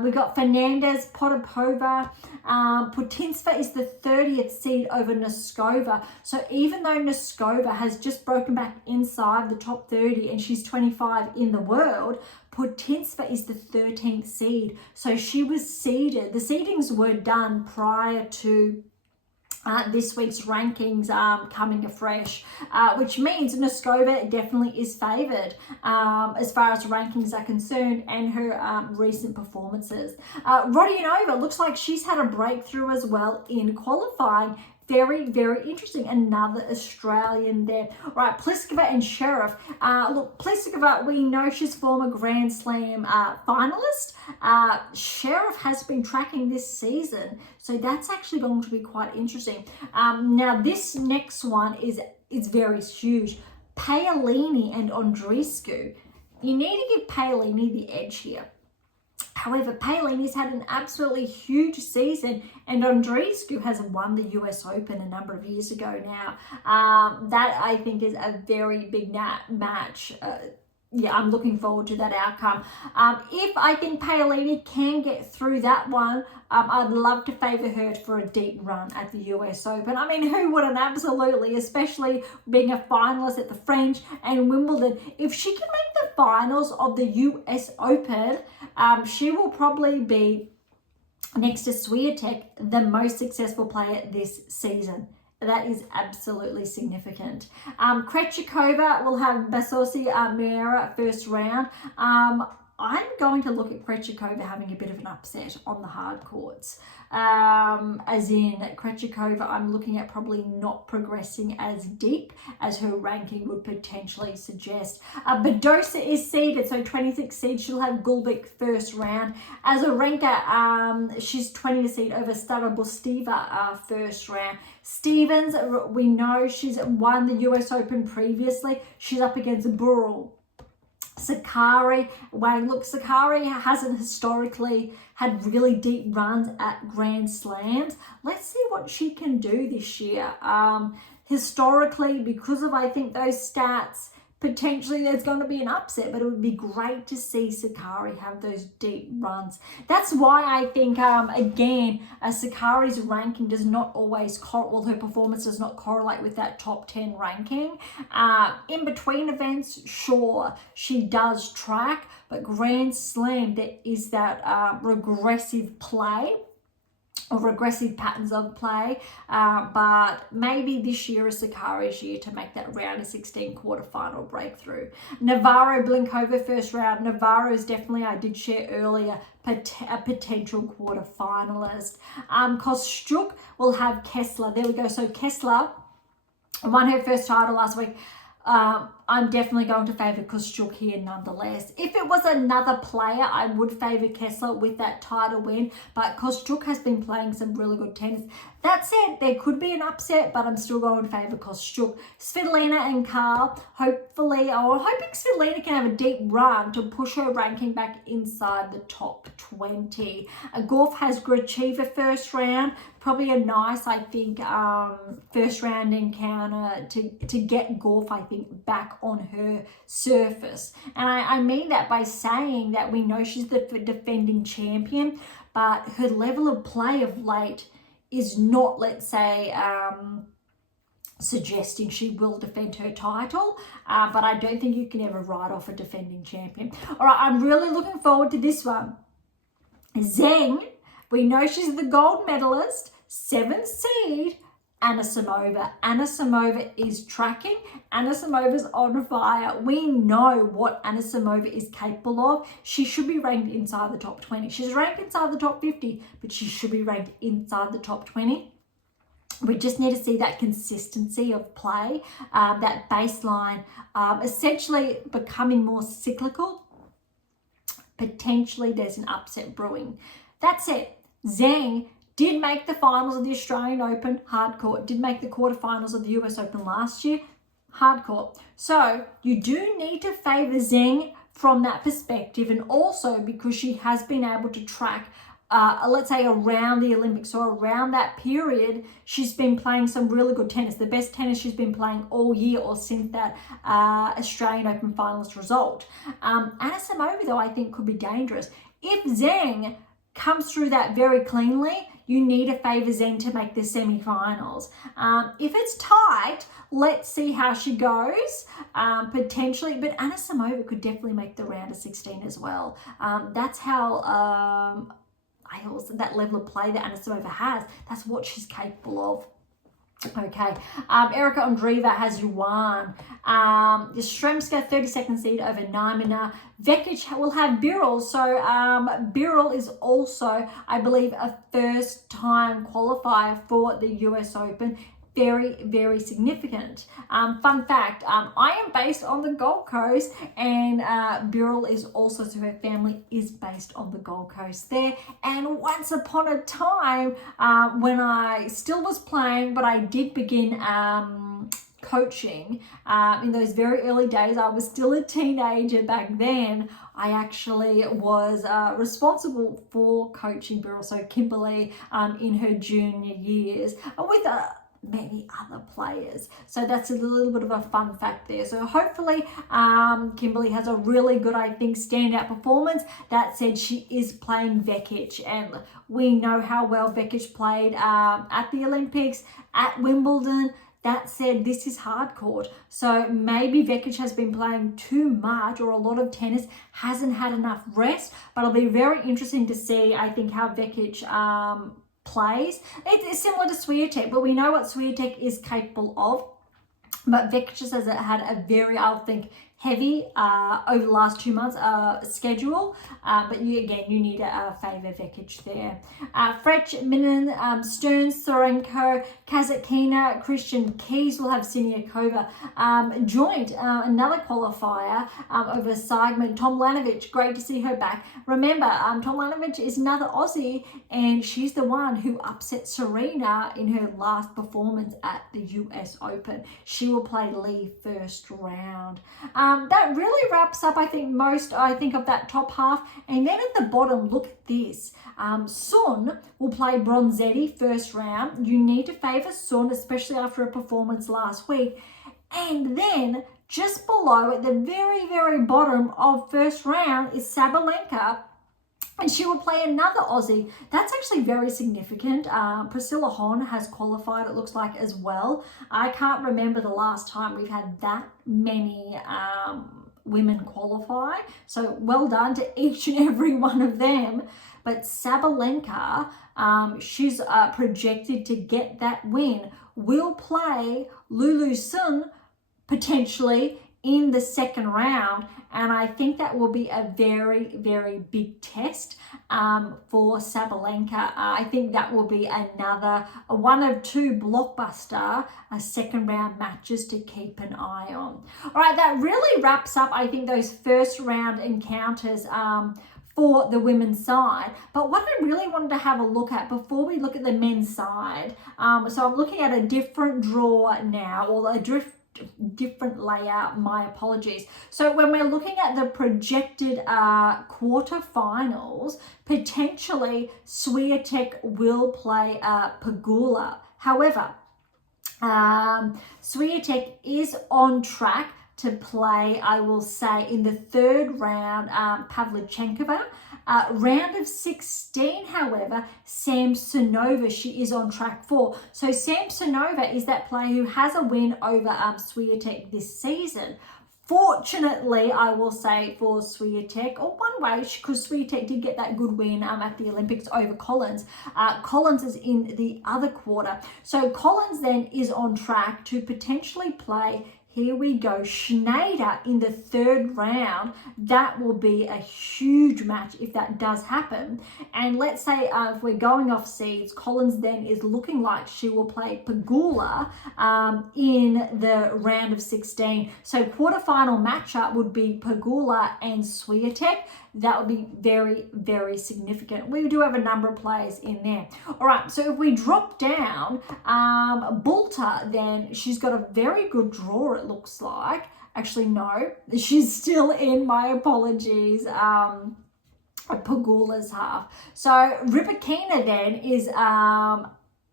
We've got Fernandez, Potapova. Putintseva is the 30th seed over Noskova. So even though Noskova has just broken back inside the top 30 and she's 25 in the world, Putintseva is the 13th seed. So she was seeded. The seedings were done prior to this week's rankings coming afresh, which means Noskova definitely is favoured as far as rankings are concerned and her recent performances. Rodionova looks like she's had a breakthrough as well in qualifying. Very, very interesting. Another Australian there. Right, Pliskova and Sheriff. Look, Pliskova, we know she's former Grand Slam finalist. Sheriff has been tracking this season, so that's actually going to be quite interesting. Now, this next one is very huge. Paolini and Andreescu. You need to give Paolini the edge here. However, Paolini's had an absolutely huge season, and Andreescu has won the US Open a number of years ago now. That, I think, is a very big match. Yeah, I'm looking forward to that outcome. If I think Paolini can get through that one, I'd love to favour her for a deep run at the US Open. I mean, who wouldn't? Absolutely, especially being a finalist at the French and Wimbledon. If she can make the finals of the US Open, she will probably be, next to Swiatek, the most successful player this season. That is absolutely significant. Krejcikova will have Basosi Miera first round. I'm going to look at Krejcikova having a bit of an upset on the hard courts. As in Krejcikova, I'm looking at probably not progressing as deep as her ranking would potentially suggest. Badosa is seeded, so 26th seed. She'll have Gulbik first round. Azarenka, she's 20th seed over Starobusteva first round. Stevens, we know she's won the US Open previously. She's up against Burrell. Sakari, look, Sakari hasn't historically had really deep runs at Grand Slams. Let's see what she can do this year. Historically, because of, I think, those stats, potentially there's going to be an upset, but it would be great to see Sakari have those deep runs. That's why I think, again, Sakari's ranking does not always, her performance does not correlate with that top 10 ranking. In between events, sure, she does track, but Grand Slam, there is that regressive play. or aggressive patterns of play, but maybe this year is Sakari's year to make that round of 16 quarterfinal breakthrough. Navarro Blinkova first round. Navarro is definitely, I did share earlier, a potential quarterfinalist. Kostyuk will have Kessler. There we go. So Kessler won her first title last week. I'm definitely going to favour Kostyuk here nonetheless. If it was another player, I would favour Kessler with that title win, but Kostyuk has been playing some really good tennis. That said, there could be an upset, but I'm still going to favour Kostyuk. Svitolina and Karl, hoping Svitolina can have a deep run to push her ranking back inside the top 20. Gauff has Gracheva first round. Probably a nice, I think, first round encounter to get Gauff, I think, back on her surface. And I mean that by saying that we know she's the defending champion, but her level of play of late is not, let's say, suggesting she will defend her title, but I don't think you can ever write off a defending champion. All right, I'm really looking forward to this one. Zheng, we know she's the gold medalist, 7th seed. Anisimova. Anisimova is tracking. Anisimova's on fire. We know what Anisimova is capable of. She should be ranked inside the top 20. She's ranked inside the top 50, but she should be ranked inside the top 20. We just need to see that consistency of play, that baseline, essentially becoming more cyclical. Potentially there's an upset brewing. That's it. Zheng did make the finals of the Australian Open, hardcourt. Did make the quarterfinals of the US Open last year, hardcourt. So you do need to favour Zheng from that perspective, and also because she has been able to track, let's say, around the Olympics, or around that period, she's been playing some really good tennis. The best tennis she's been playing all year, or since that Australian Open finalist result. Anisimova, though, I think could be dangerous. If Zheng comes through that very cleanly, you need to favour Zheng to make the semi-finals. If it's tight, let's see how she goes, potentially. But Anisimova could definitely make the round of 16 as well. That's how that level of play that Anisimova has, that's what she's capable of. Okay, Erica Andreeva has Yuan. Yastremska, 32nd seed over Naimina. Vekic will have Birrell. So Birrell is also, I believe, a first-time qualifier for the US Open. Very, very significant. Fun fact, I am based on the Gold Coast, and Birrell is also, so her family is based on the Gold Coast there. And once upon a time, when I still was playing, but I did begin coaching in those very early days, I was still a teenager back then. I actually was responsible for coaching Birrell, so Kimberly in her junior years, with many other players. So that's a little bit of a fun fact there. So hopefully Kimberly has a really good, I think, standout performance. That said, she is playing Vekic, and we know how well Vekic played at the Olympics, at Wimbledon. That said, this is hardcourt, so maybe Vekic has been playing too much, or a lot of tennis, hasn't had enough rest. But it'll be very interesting to see, I think, how Vekic plays. It's similar to Swiatek, but we know what Swiatek is capable of. But Vekic has had a very, I think, heavy over the last 2 months schedule, but you need to favour Vekic there. Frech, Minen, Stearns, Sorenko, Kazatkina, Christian Keys will have Siniakova. Joint, another qualifier over Seidman. Tomljanovic, great to see her back. Remember, Tomljanovic is another Aussie, and she's the one who upset Serena in her last performance at the US Open. She will play Lee first round. That really wraps up, I think, of that top half. And then at the bottom, look at this. Sun will play Bronzetti first round. You need to favour Sun, especially after a performance last week. And then just below, at the very, very bottom of first round, is Sabalenka, and she will play another Aussie. That's actually very significant. Priscilla Hon has qualified, it looks like, as well. I can't remember the last time we've had that many women qualify. So well done to each and every one of them. but Sabalenka, she's projected to get that win, will play Lulu Sun potentially in the second round, and I think that will be a very, very big test for Sabalenka. I think that will be another one of two blockbuster second round matches to keep an eye on. All right, that really wraps up, I think, those first round encounters for the women's side. But what I really wanted to have a look at before we look at the men's side, so I'm looking at a different draw now, or a different layout, my apologies. So when we're looking at the projected quarterfinals, potentially Swiatek will play Pegula. However, Swiatek is on track to play, I will say, in the third round, Pavlyuchenkova. Round of 16, however, Samsonova, she is on track for. So Samsonova is that player who has a win over Swiatek this season. Fortunately, I will say for Swiatek, or one way, because Swiatek did get that good win at the Olympics over Collins. Collins is in the other quarter. So Collins then is on track to potentially play, here we go, Schneider in the third round. That will be a huge match if that does happen. And let's say if we're going off seeds, Collins then is looking like she will play Pegula in the round of 16. So quarterfinal matchup would be Pegula and Swiatek. That would be very, very significant. We do have a number of players in there. All right, so if we drop down, Bulta, then she's got a very good draw, it looks like. Actually, no, she's still in, my apologies. Pegula's half. So Rybakina then is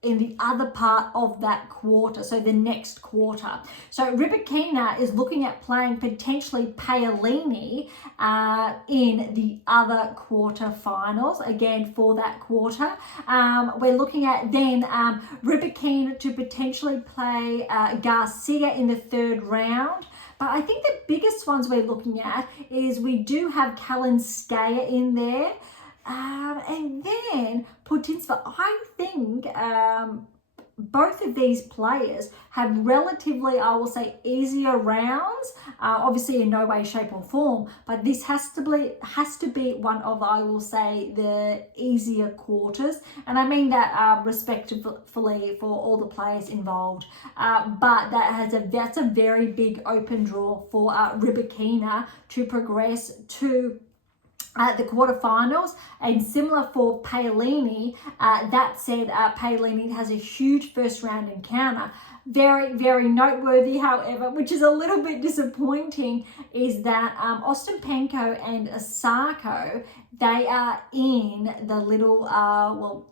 in the other part of that quarter, so the next quarter. So Rybakina is looking at playing potentially Paolini in the other quarterfinals, again for that quarter. We're looking at then Rybakina to potentially play Garcia in the third round. But I think the biggest ones we're looking at is we do have Kalinskaya in there. And then Putintseva. I think both of these players have relatively, I will say, easier rounds. Obviously in no way, shape or form, but this has to be one of, I will say, the easier quarters. And I mean that respectively for all the players involved. But that's a very big open draw for Rybakina to progress to the quarterfinals, and similar for Paolini. That said, Paolini has a huge first round encounter. Very, very noteworthy, however, which is a little bit disappointing, is that Ostapenko and Osako, they are in the little,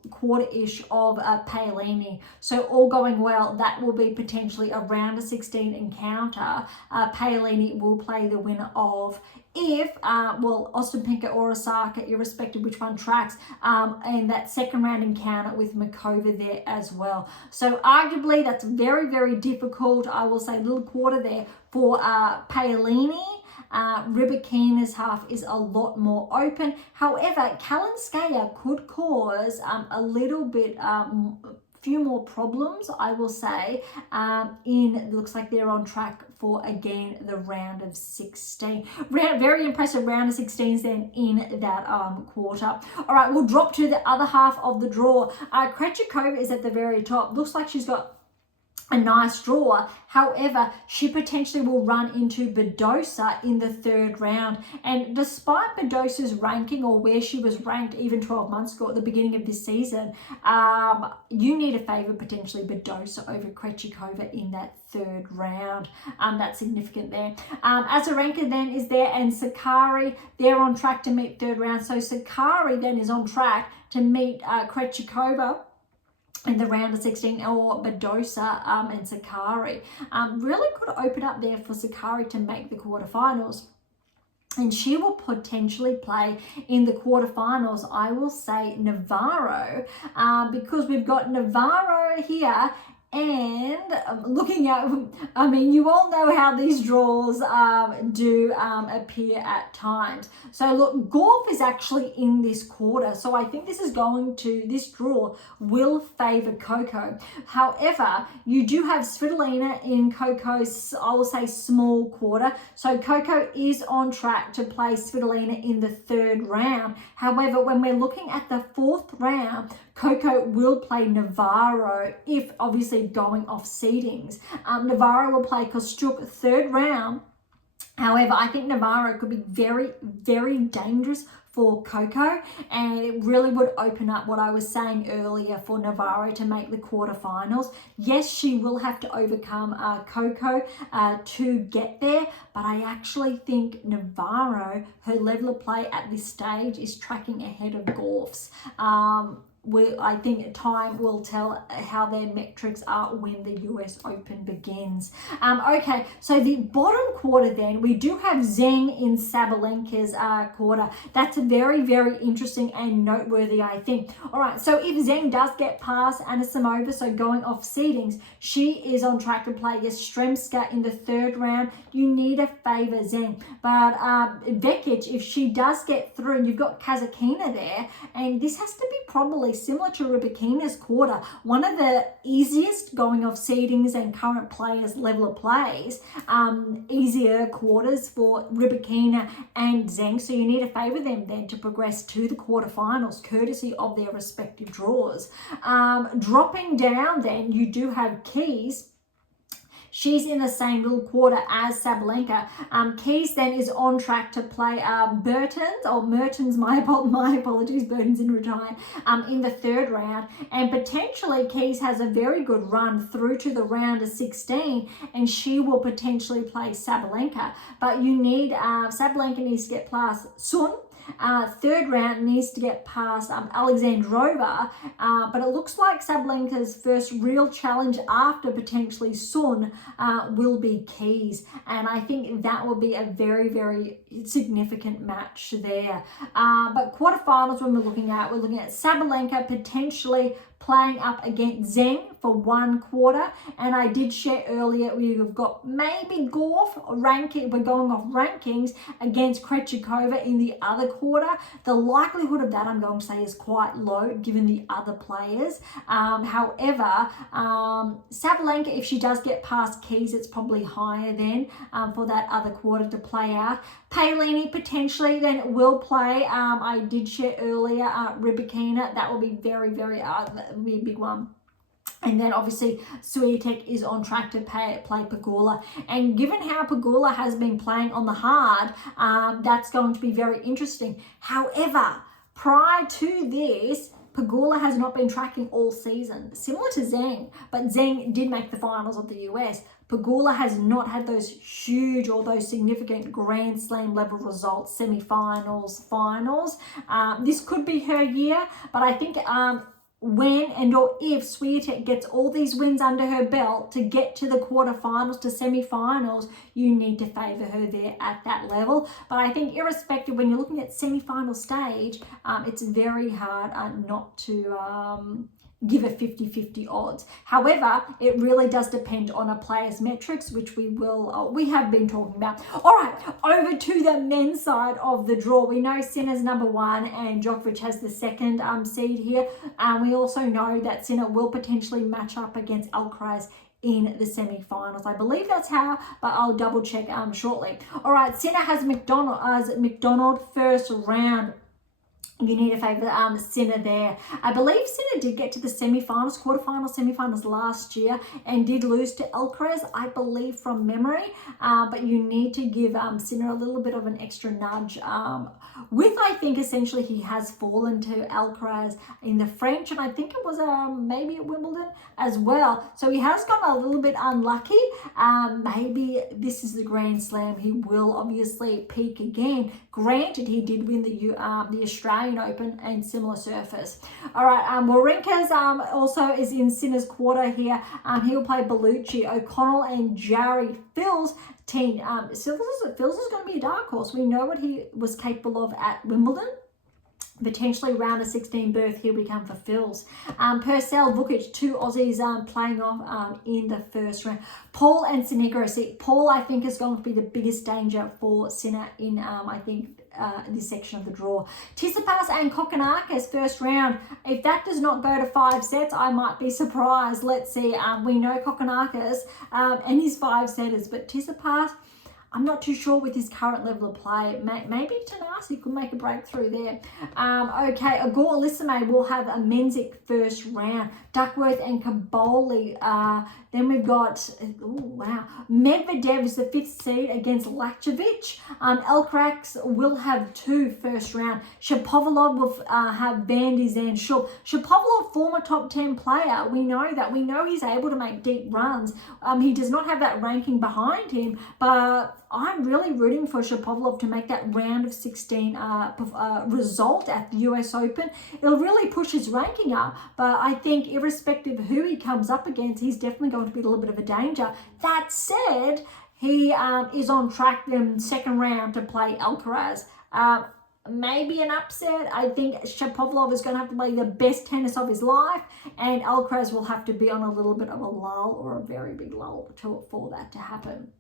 quarter-ish of Paolini. So all going well, that will be potentially a round of 16 encounter. Paolini will play the winner of, if, Ostapenko or Osaka, irrespective which one tracks, and that second round encounter with Makova there as well. So arguably that's very, very difficult, I will say, little quarter there for Paolini. Rybakina's half is a lot more open. However, Kalinskaya could cause a little bit few more problems, I will say. Looks like they're on track for, again, the round of 16. Very impressive round of 16s then in that quarter. All right, we'll drop to the other half of the draw. Krejcikova is at the very top. Looks like she's got a nice draw. However, she potentially will run into Badosa in the third round. And despite Badosa's ranking, or where she was ranked even 12 months ago at the beginning of this season, you need to favour potentially Badosa over Krejcikova in that third round. That's significant there. Azarenka then is there, and Sakari, they're on track to meet third round. So Sakari then is on track to meet Krejcikova in the round of 16, or Badosa and Sakari. Really could open up there for Sakari to make the quarterfinals. And she will potentially play in the quarterfinals, I will say, Navarro, because we've got Navarro here And looking at, I mean, you all know how these draws do appear at times. So look, Gauff is actually in this quarter. So I think this draw will favor Coco. However, you do have Svitolina in Coco's, I will say, small quarter. So Coco is on track to play Svitolina in the 3rd round. However, when we're looking at the 4th round, Coco will play Navarro if obviously going off seedings. Navarro will play Kostyuk 3rd round. However, I think Navarro could be very, very dangerous for Coco, and it really would open up what I was saying earlier for Navarro to make the quarterfinals. Yes, she will have to overcome Coco to get there, but I actually think Navarro, her level of play at this stage is tracking ahead of Gauff's. I think time will tell how their metrics are when the US Open begins. Okay, so the bottom quarter then, we do have Zheng in Sabalenka's quarter. That's very, very interesting and noteworthy, I think. All right, so if Zheng does get past Anisimova, so going off seedings, she is on track to play Yastremska in the 3rd round. You need to favour Zheng. But Vekic, if she does get through, you've got Kazatkina there, and this has to be probably similar to Rybakina's quarter, one of the easiest going off seedings and current players' level of plays, easier quarters for Rybakina and Zheng, so you need to favour them then to progress to the quarterfinals, courtesy of their respective draws. Dropping down then, you do have Keys. She's in the same little quarter as Sabalenka. Keys then is on track to play Mertens, my apologies, Burton's in retirement, in the 3rd round. And potentially Keys has a very good run through to the round of 16, and she will potentially play Sabalenka. But you need, Sabalenka needs to get past Sun. 3rd round needs to get past Alexandrova, but it looks like Sabalenka's first real challenge after potentially Sun will be Keys, and I think that will be a very, very significant match there. But quarterfinals, when we're looking at Sabalenka potentially playing up against Zheng for 1 quarter, and I did share earlier we've got maybe Gauff ranking, we're going off rankings, against Krejcikova in the other quarter. The likelihood of that, I'm going to say, is quite low given the other players. However, Sabalenka, if she does get past Keys, it's probably higher then for that other quarter to play out. Paolini potentially then will play, I did share earlier, Rybakina. That will be very, very, that will be a big one. And then obviously Swiatek is on track to play Pegula. And given how Pegula has been playing on the hard, that's going to be very interesting. However, prior to this, Pegula has not been tracking all season, similar to Zheng, but Zheng did make the finals of the US. Pegula has not had those huge or those significant Grand Slam level results, semi-finals, finals. This could be her year, but I think when and or if Swiatek gets all these wins under her belt to get to the quarterfinals, to semi-finals, you need to favour her there at that level. But I think irrespective, when you're looking at semi-final stage, it's very hard not to give a 50-50 odds. However, it really does depend on a player's metrics, which we have been talking about. All right, over to the men's side of the draw. We know Sinner's number 1 and Djokovic has the 2nd seed here. We also know that Sinner will potentially match up against Alcaraz in the semi-finals. I believe that's how, but I'll double check shortly. All right, Sinner has McDonald first round. You need to favour Sinner there. I believe Sinner did get to the semi-finals, semi-finals last year, and did lose to Alcaraz, I believe, from memory. But you need to give Sinner a little bit of an extra nudge. I think, essentially he has fallen to Alcaraz in the French, and I think it was maybe at Wimbledon as well. So he has gotten a little bit unlucky. Maybe this is the Grand Slam. He will obviously peak again. Granted, he did win the Australian Open and similar surface. All right, Wawrinka's also is in Sinner's quarter here. He'll play Bellucci, O'Connell, and Jarry. Phil's team. Phil's is going to be a dark horse. We know what he was capable of at Wimbledon. Potentially round of 16 berth here we come for Phils. Purcell, Vukic, 2 Aussies playing off in the first round. Paul and Sonego. See, Paul I think is going to be the biggest danger for Sinner in this section of the draw. Tsitsipas and Kokkinakis first round. If that does not go to 5 sets, I might be surprised. Let's see. We know Kokkinakis and his 5 setters, but Tsitsipas, I'm not too sure with his current level of play. Maybe Tanasi could make a breakthrough there. Okay, Agor Lissame will have a Menzies first round. Duckworth and Kaboli. Then we've got, Medvedev is the 5th seed against Lachovic. Alcaraz will have 2 first round. Shapovalov will have Van de Zen. Shapovalov, former top 10 player. We know that. We know he's able to make deep runs. He does not have that ranking behind him, but I'm really rooting for Shapovalov to make that round of 16 result at the US Open. It'll really push his ranking up, but I think irrespective of who he comes up against, he's definitely going to be a little bit of a danger. That said, he is on track in second round to play Alcaraz. Maybe an upset. I think Shapovalov is going to have to play the best tennis of his life, and Alcaraz will have to be on a little bit of a lull or a very big lull for that to happen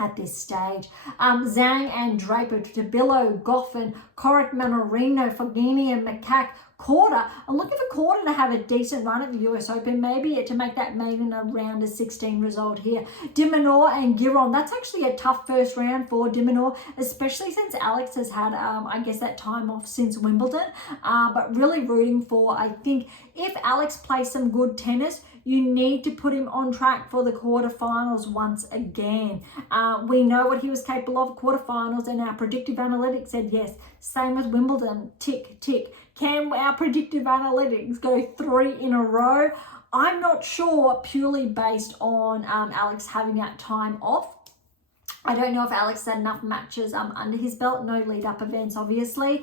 at this stage. Zhang and Draper, Tabilo, Goffin, Corrick, Manorino, Fognini and Macaque. Korda. I'm looking for Korda to have a decent run at the US Open, maybe to make that maiden a round of 16 result here. De Minaur and Giron. That's actually a tough first round for De Minaur, especially since Alex has had, I guess, that time off since Wimbledon. But really rooting for, I think, if Alex plays some good tennis, you need to put him on track for the quarterfinals once again. We know what he was capable of quarterfinals, and our predictive analytics said yes. Same with Wimbledon. Tick, tick. Can our predictive analytics go 3 in a row? I'm not sure, purely based on Alex having that time off. I don't know if Alex had enough matches under his belt, no lead-up events, obviously.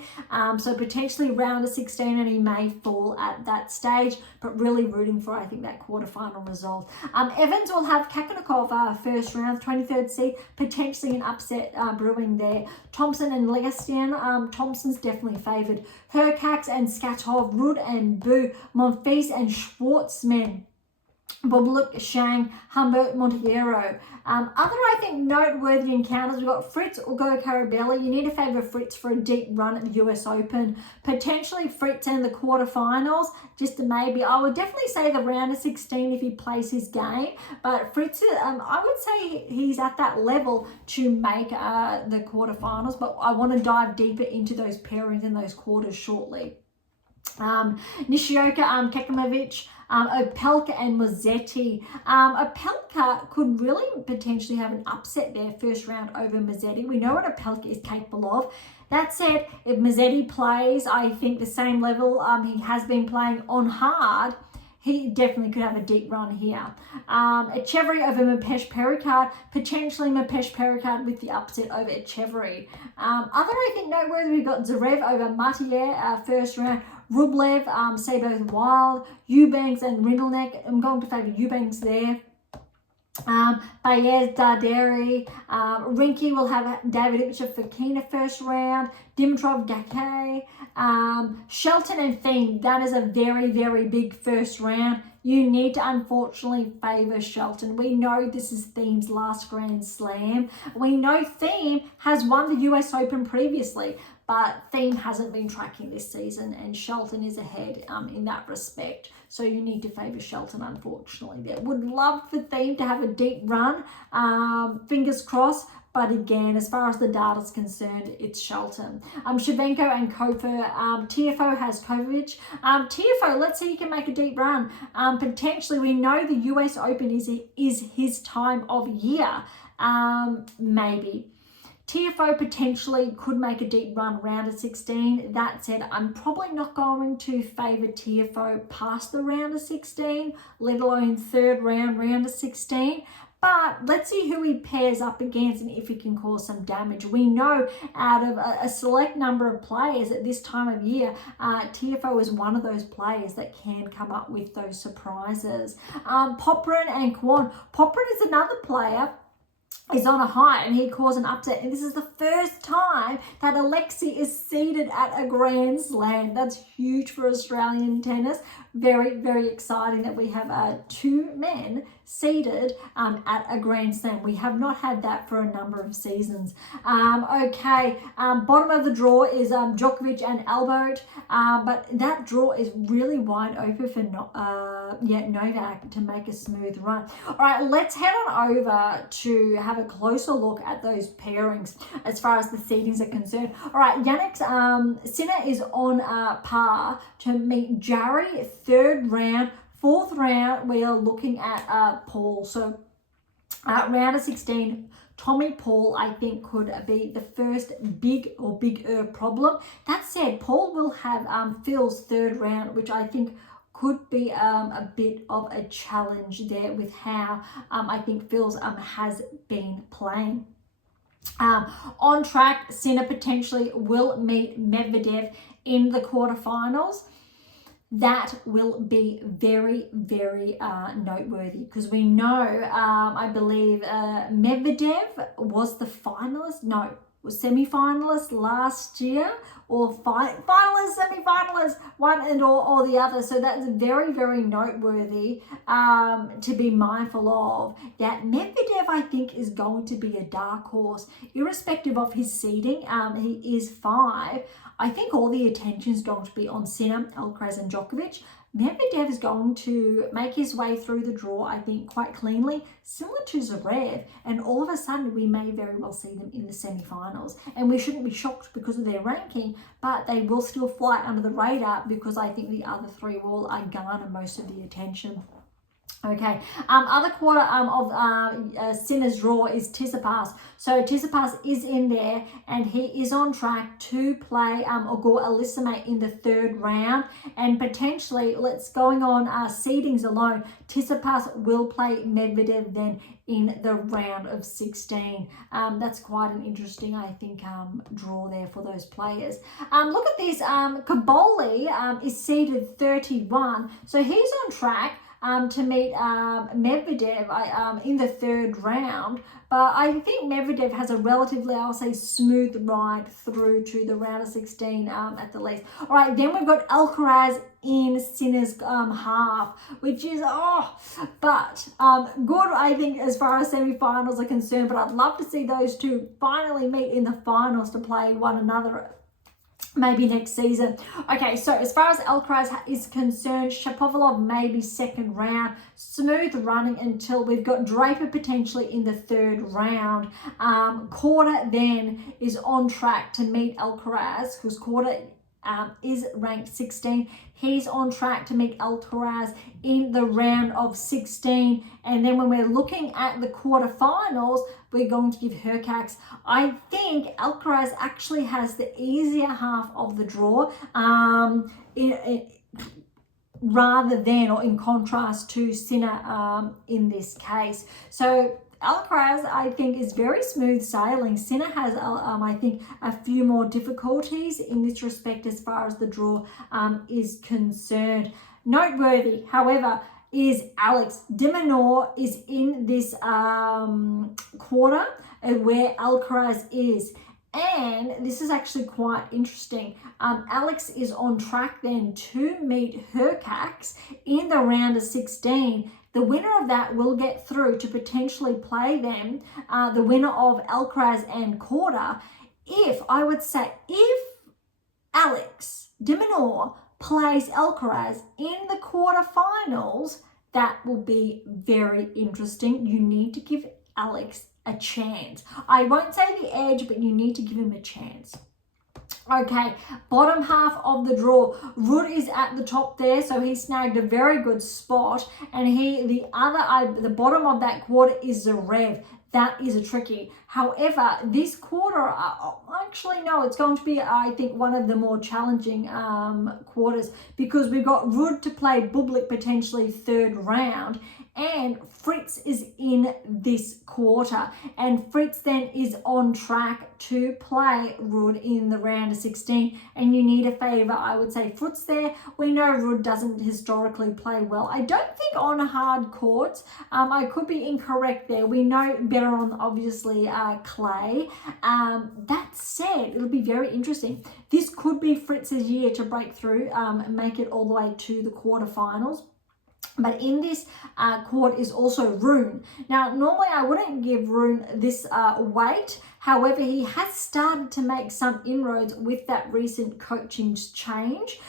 So potentially round of 16, and he may fall at that stage, but really rooting for, I think, that quarterfinal result. Evans will have Kakanakov first round, 23rd seed, potentially an upset brewing there. Thompson and Legastian, Thompson's definitely favoured. Hercax and Skatov, Rudd and Bu, Monfils and Schwartzman. Bobuluk, Shang, Humbert, Monteiro. Other, I think, noteworthy encounters, we've got Fritz, Ugo, Carabelli. You need to favour Fritz for a deep run at the US Open. Potentially Fritz in the quarterfinals, just a maybe. I would definitely say the round of 16 if he plays his game. But Fritz, I would say he's at that level to make the quarterfinals. But I want to dive deeper into those pairings and those quarters shortly. Nishioka, Kekmanovic, Opelka and Mazzetti. Opelka could really potentially have an upset there first round over Mazzetti. We know what Opelka is capable of. That said, if Mazzetti plays, I think the same level he has been playing on hard, he definitely could have a deep run here. Echeverry over Mapesh Pericard, potentially Mapesh Pericard with the upset over Echeverry. Other, I think, noteworthy, we've got Zverev over Matier, first round. Rublev, Sabo Wild, Eubanks and Rindelneck. I'm going to favour Eubanks there. Baez, Darderi, Rinky will have David Ipsha for Kina first round. Dimitrov, Gake, Shelton and Thiem. That is a very, very big first round. You need to unfortunately favour Shelton. We know this is Thiem's last Grand Slam. We know Thiem has won the US Open previously, but Thiem hasn't been tracking this season, and Shelton is ahead in that respect. So you need to favour Shelton, unfortunately. There. Would love for Thiem to have a deep run. Fingers crossed. But again, as far as the data is concerned, it's Shelton. Shevchenko and Koper. TFO has Kovic. TFO, let's see if he can make a deep run. Potentially, we know the US Open is his time of year. Maybe. TFO potentially could make a deep run round of 16. That said, I'm probably not going to favour TFO past the round of 16, let alone third round, round of 16. But let's see who he pairs up against and if he can cause some damage. We know out of a select number of players at this time of year, TFO is one of those players that can come up with those surprises. Popyrin and Kwon. Popyrin is another player. Is on a high and he caused an upset, and this is the first time that Alexei is seeded at a Grand Slam. That's huge for Australian tennis. Very, very exciting that we have two men seeded at a Grand Slam. We have not had that for a number of seasons. Bottom of the draw is Djokovic and Albot, but that draw is really wide open for Novak to make a smooth run. All right, let's head on over to have a closer look at those pairings as far as the seedings are concerned. All right, Jannik Sinner is on par to meet Jarry, third round. Fourth round, we are looking at Paul. So round of 16, Tommy Paul, I think, could be the first bigger problem. That said, Paul will have Phil's third round, which I think could be a bit of a challenge there with how I think Phil's has been playing. On track, Sinner potentially will meet Medvedev in the quarterfinals. That will be very, very noteworthy because we know, I believe Medvedev was the finalist, was semi-finalist last year, or finalist, semi-finalist, one and or the other. So that's very, very noteworthy to be mindful of. That Medvedev, I think, is going to be a dark horse, irrespective of his seeding. He is 5. I think all the attention is going to be on Sinner, Alcaraz and Djokovic. Medvedev is going to make his way through the draw, I think, quite cleanly, similar to Zverev, and all of a sudden we may very well see them in the semi-finals. And we shouldn't be shocked because of their ranking, but they will still fly under the radar because I think the other 3 will garner most of the attention. Okay, other quarter of Sinner's draw is Tsitsipas. So Tsitsipas is in there and he is on track to play Igor Alisime in the 3rd round, and potentially, going on seedings alone, Tsitsipas will play Medvedev then in the round of 16. That's quite an interesting, I think, draw there for those players. Look at this, Kaboli is seeded 31, so he's on track to meet Medvedev in the 3rd round. But I think Medvedev has a relatively, I'll say, smooth ride through to the round of 16 at the least. All right, then we've got Alcaraz in Sinner's half, which is, but good, I think, as far as semi-finals are concerned. But I'd love to see those two finally meet in the finals to play one another maybe next season. Okay, so as far as Alcaraz is concerned, Shapovalov maybe 2nd round, smooth running until we've got Draper potentially in the 3rd round. Korda then is on track to meet Alcaraz because Korda is ranked 16. He's on track to meet Alcaraz in the round of 16. And then when we're looking at the quarterfinals, we're going to give Hurkacz. I think Alcaraz actually has the easier half of the draw, rather than, or in contrast to Sinner in this case. So Alcaraz, I think, is very smooth sailing. Sinner has, I think, a few more difficulties in this respect as far as the draw is concerned. Noteworthy, however, is Alex de Minaur is in this quarter where Alcaraz is. And this is actually quite interesting. Alex is on track then to meet Hurkacz in the round of 16. The winner of that will get through to potentially play them, the winner of Alcaraz and Korda. If Alex de Minaur plays Alcaraz in the quarterfinals, that will be very interesting. You need to give Alex a chance. I won't say the edge, but you need to give him a chance. Okay, bottom half of the draw. Ruud is at the top there, so he snagged a very good spot. And the bottom of that quarter is Zverev. That is a tricky. However, this quarter, actually, no, it's going to be, I think, one of the more challenging quarters because we've got Ruud to play Bublik potentially 3rd round. and Fritz is in this quarter, and Fritz then is on track to play Ruud in the round of 16, and you need a favour, I would say Fritz there. We know Ruud doesn't historically play well. I don't think on hard courts. I could be incorrect there. We know better on obviously clay. That said, it'll be very interesting. This could be Fritz's year to break through and make it all the way to the quarterfinals. But in this court is also Rune. Now, normally I wouldn't give Rune this weight. However, he has started to make some inroads with that recent coaching change.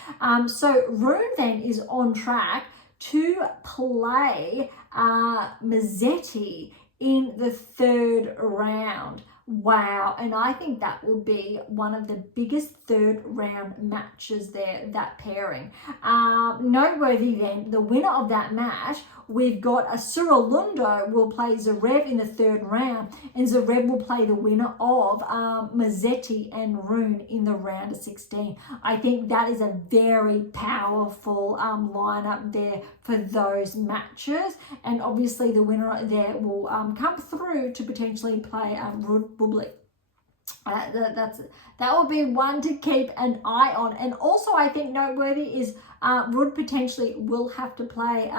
So Rune then is on track to play Mazzetti in the third round. Wow, and I think that will be one of the biggest third round matches there, that pairing. Noteworthy then, the winner of that match, we've got a Cyril Lundo will play Zverev in the third round, and Zverev will play the winner of Mazzetti and Rune in the round of 16. I think that is a very powerful lineup there for those matches, and obviously the winner there will come through to potentially play Ruud Bublik. That will be one to keep an eye on. And also I think noteworthy is Ruud potentially will have to play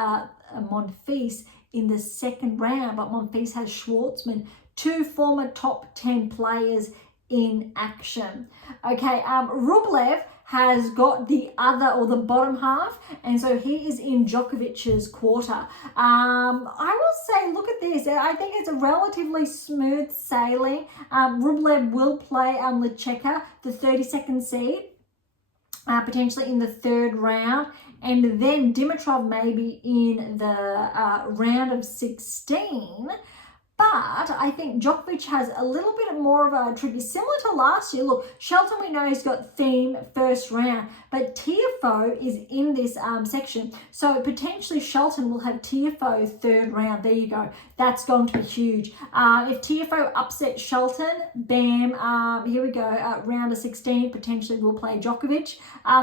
Monfils in the second round, but Monfils has Schwartzman, two former top 10 players in action. Okay, Rublev has got the other or the bottom half, and so he is in Djokovic's quarter. I will say, look at this. I think it's a relatively smooth sailing. Rublev will play Lecheka, the 32nd seed, potentially in the third round, and then Dimitrov maybe in the round of 16. But I think Djokovic has a little bit more of a tribute, similar to last year. Look, Shelton we know he's got theme first round, but Tiafoe is in this section. So potentially Shelton will have Tiafoe third round. There you go. That's going to be huge. If Tiafoe upsets Shelton, bam, here we go. Round of 16, potentially we'll play Djokovic.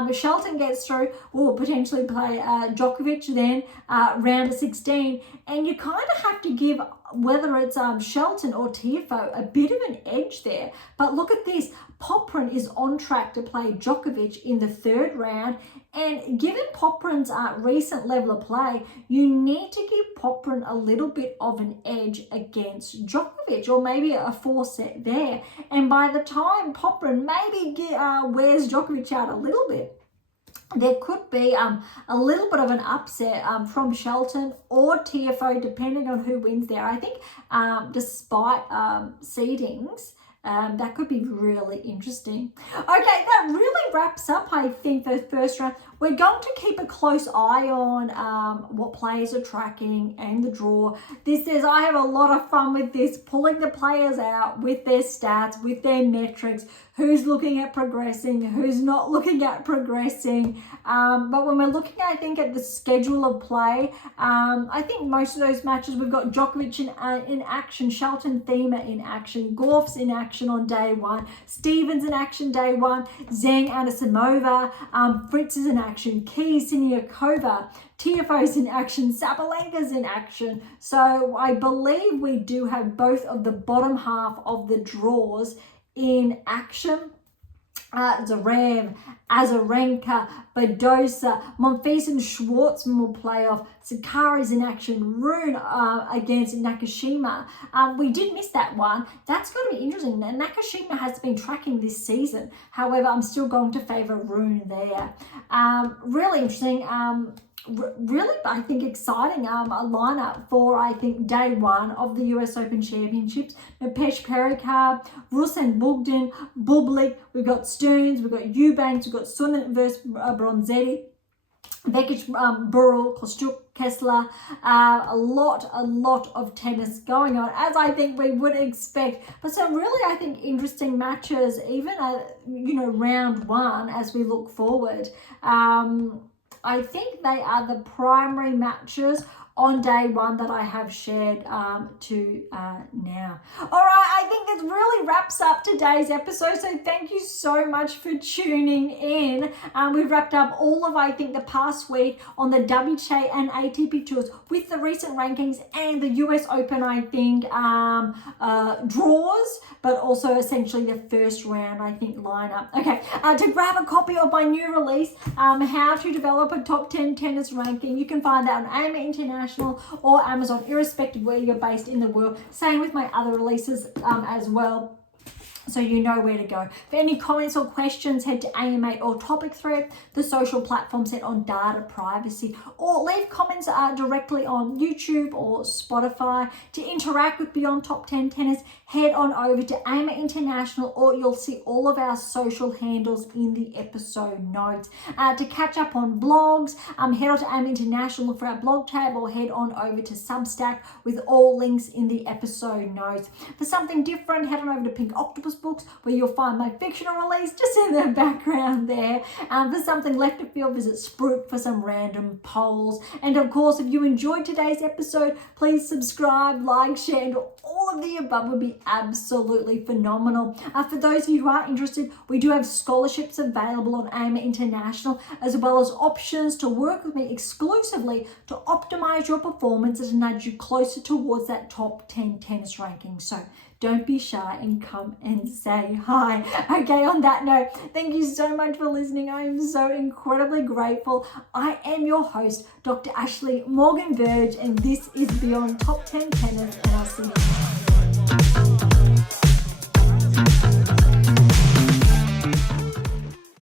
If Shelton gets through, we'll potentially play Djokovic then, round of 16. And you kind of have to give, whether it's Shelton or Tiafoe, a bit of an edge there. But look at this. Popyrin is on track to play Djokovic in the third round. And given Popyrin's recent level of play, you need to give Popyrin a little bit of an edge against Djokovic, or maybe a 4-set there. And by the time Popyrin maybe wears Djokovic out a little bit, there could be a little bit of an upset from Shelton or Tiafoe, depending on who wins there. I think despite seedings, that could be really interesting. Okay, that really wraps up, I think, the first round. We're going to keep a close eye on what players are tracking and the draw. I have a lot of fun with this, pulling the players out with their stats, with their metrics, who's looking at progressing, who's not looking at progressing. But when we're looking, I think, at the schedule of play, I think most of those matches, we've got Djokovic in action, Shelton Thiemer in action, Gorf's in action on day one, Stevens in action day one, Zheng Anisimova, Fritz is in action, Keys Siniakova, Tiafoe's in action, Sabalenka's in action. So I believe we do have both of the bottom half of the draws in action. Zverev, Azarenka, Badosa, Monfils and Schwartzman will play off. Sakari's in action. Rune against Nakashima. We did miss that one. That's going to be interesting. And Nakashima has been tracking this season. However, I'm still going to favour Rune there. Really interesting. Really, I think, exciting a lineup for, I think, day one of the US Open Championships. Pesh Perikar, Rusen Bogdan, Bublik, we've got Stearns, we've got Eubanks, we've got Sunnen versus Bronzetti, Vekic, Burrell, Kostuk, Kessler. A lot of tennis going on, as I think we would expect. But some really, I think, interesting matches, even round one as we look forward. I think they are the primary matches on day one that I have shared to now. All right, I think that really wraps up today's episode. So thank you so much for tuning in. We've wrapped up all of, I think, the past week on the WTA and ATP tours with the recent rankings and the US Open, I think, draws, but also essentially the first round, I think, lineup. Okay, to grab a copy of my new release, How to Develop a Top 10 Tennis Ranking, you can find that on AM8 International or Amazon, irrespective of where you're based in the world. Same with my other releases as well, so you know where to go. For any comments or questions, head to AM8 or topic thread, the social platform set on data privacy, or leave comments directly on YouTube or Spotify. To interact with Beyond Top 10 Tennis, head on over to AM8 International, or you'll see all of our social handles in the episode notes. To catch up on blogs, head on to AM8 International, look for our blog tab, or head on over to Substack with all links in the episode notes. For something different, head on over to Pink Octopus Books, where you'll find my fictional release just in the background there. For something left of field, visit Spruik for some random polls. And of course, if you enjoyed today's episode, please subscribe, like, share, and all of the above would be absolutely phenomenal. For those of you who are interested, we do have scholarships available on AM8 International, as well as options to work with me exclusively to optimize your performance and nudge you closer towards that top 10 tennis ranking. So don't be shy and come and say hi. Okay, on that note, thank you so much for listening. I am so incredibly grateful. I am your host, Dr. Ashley Morgan Verge, and this is Beyond Top 10 Tennis, and I'll see you.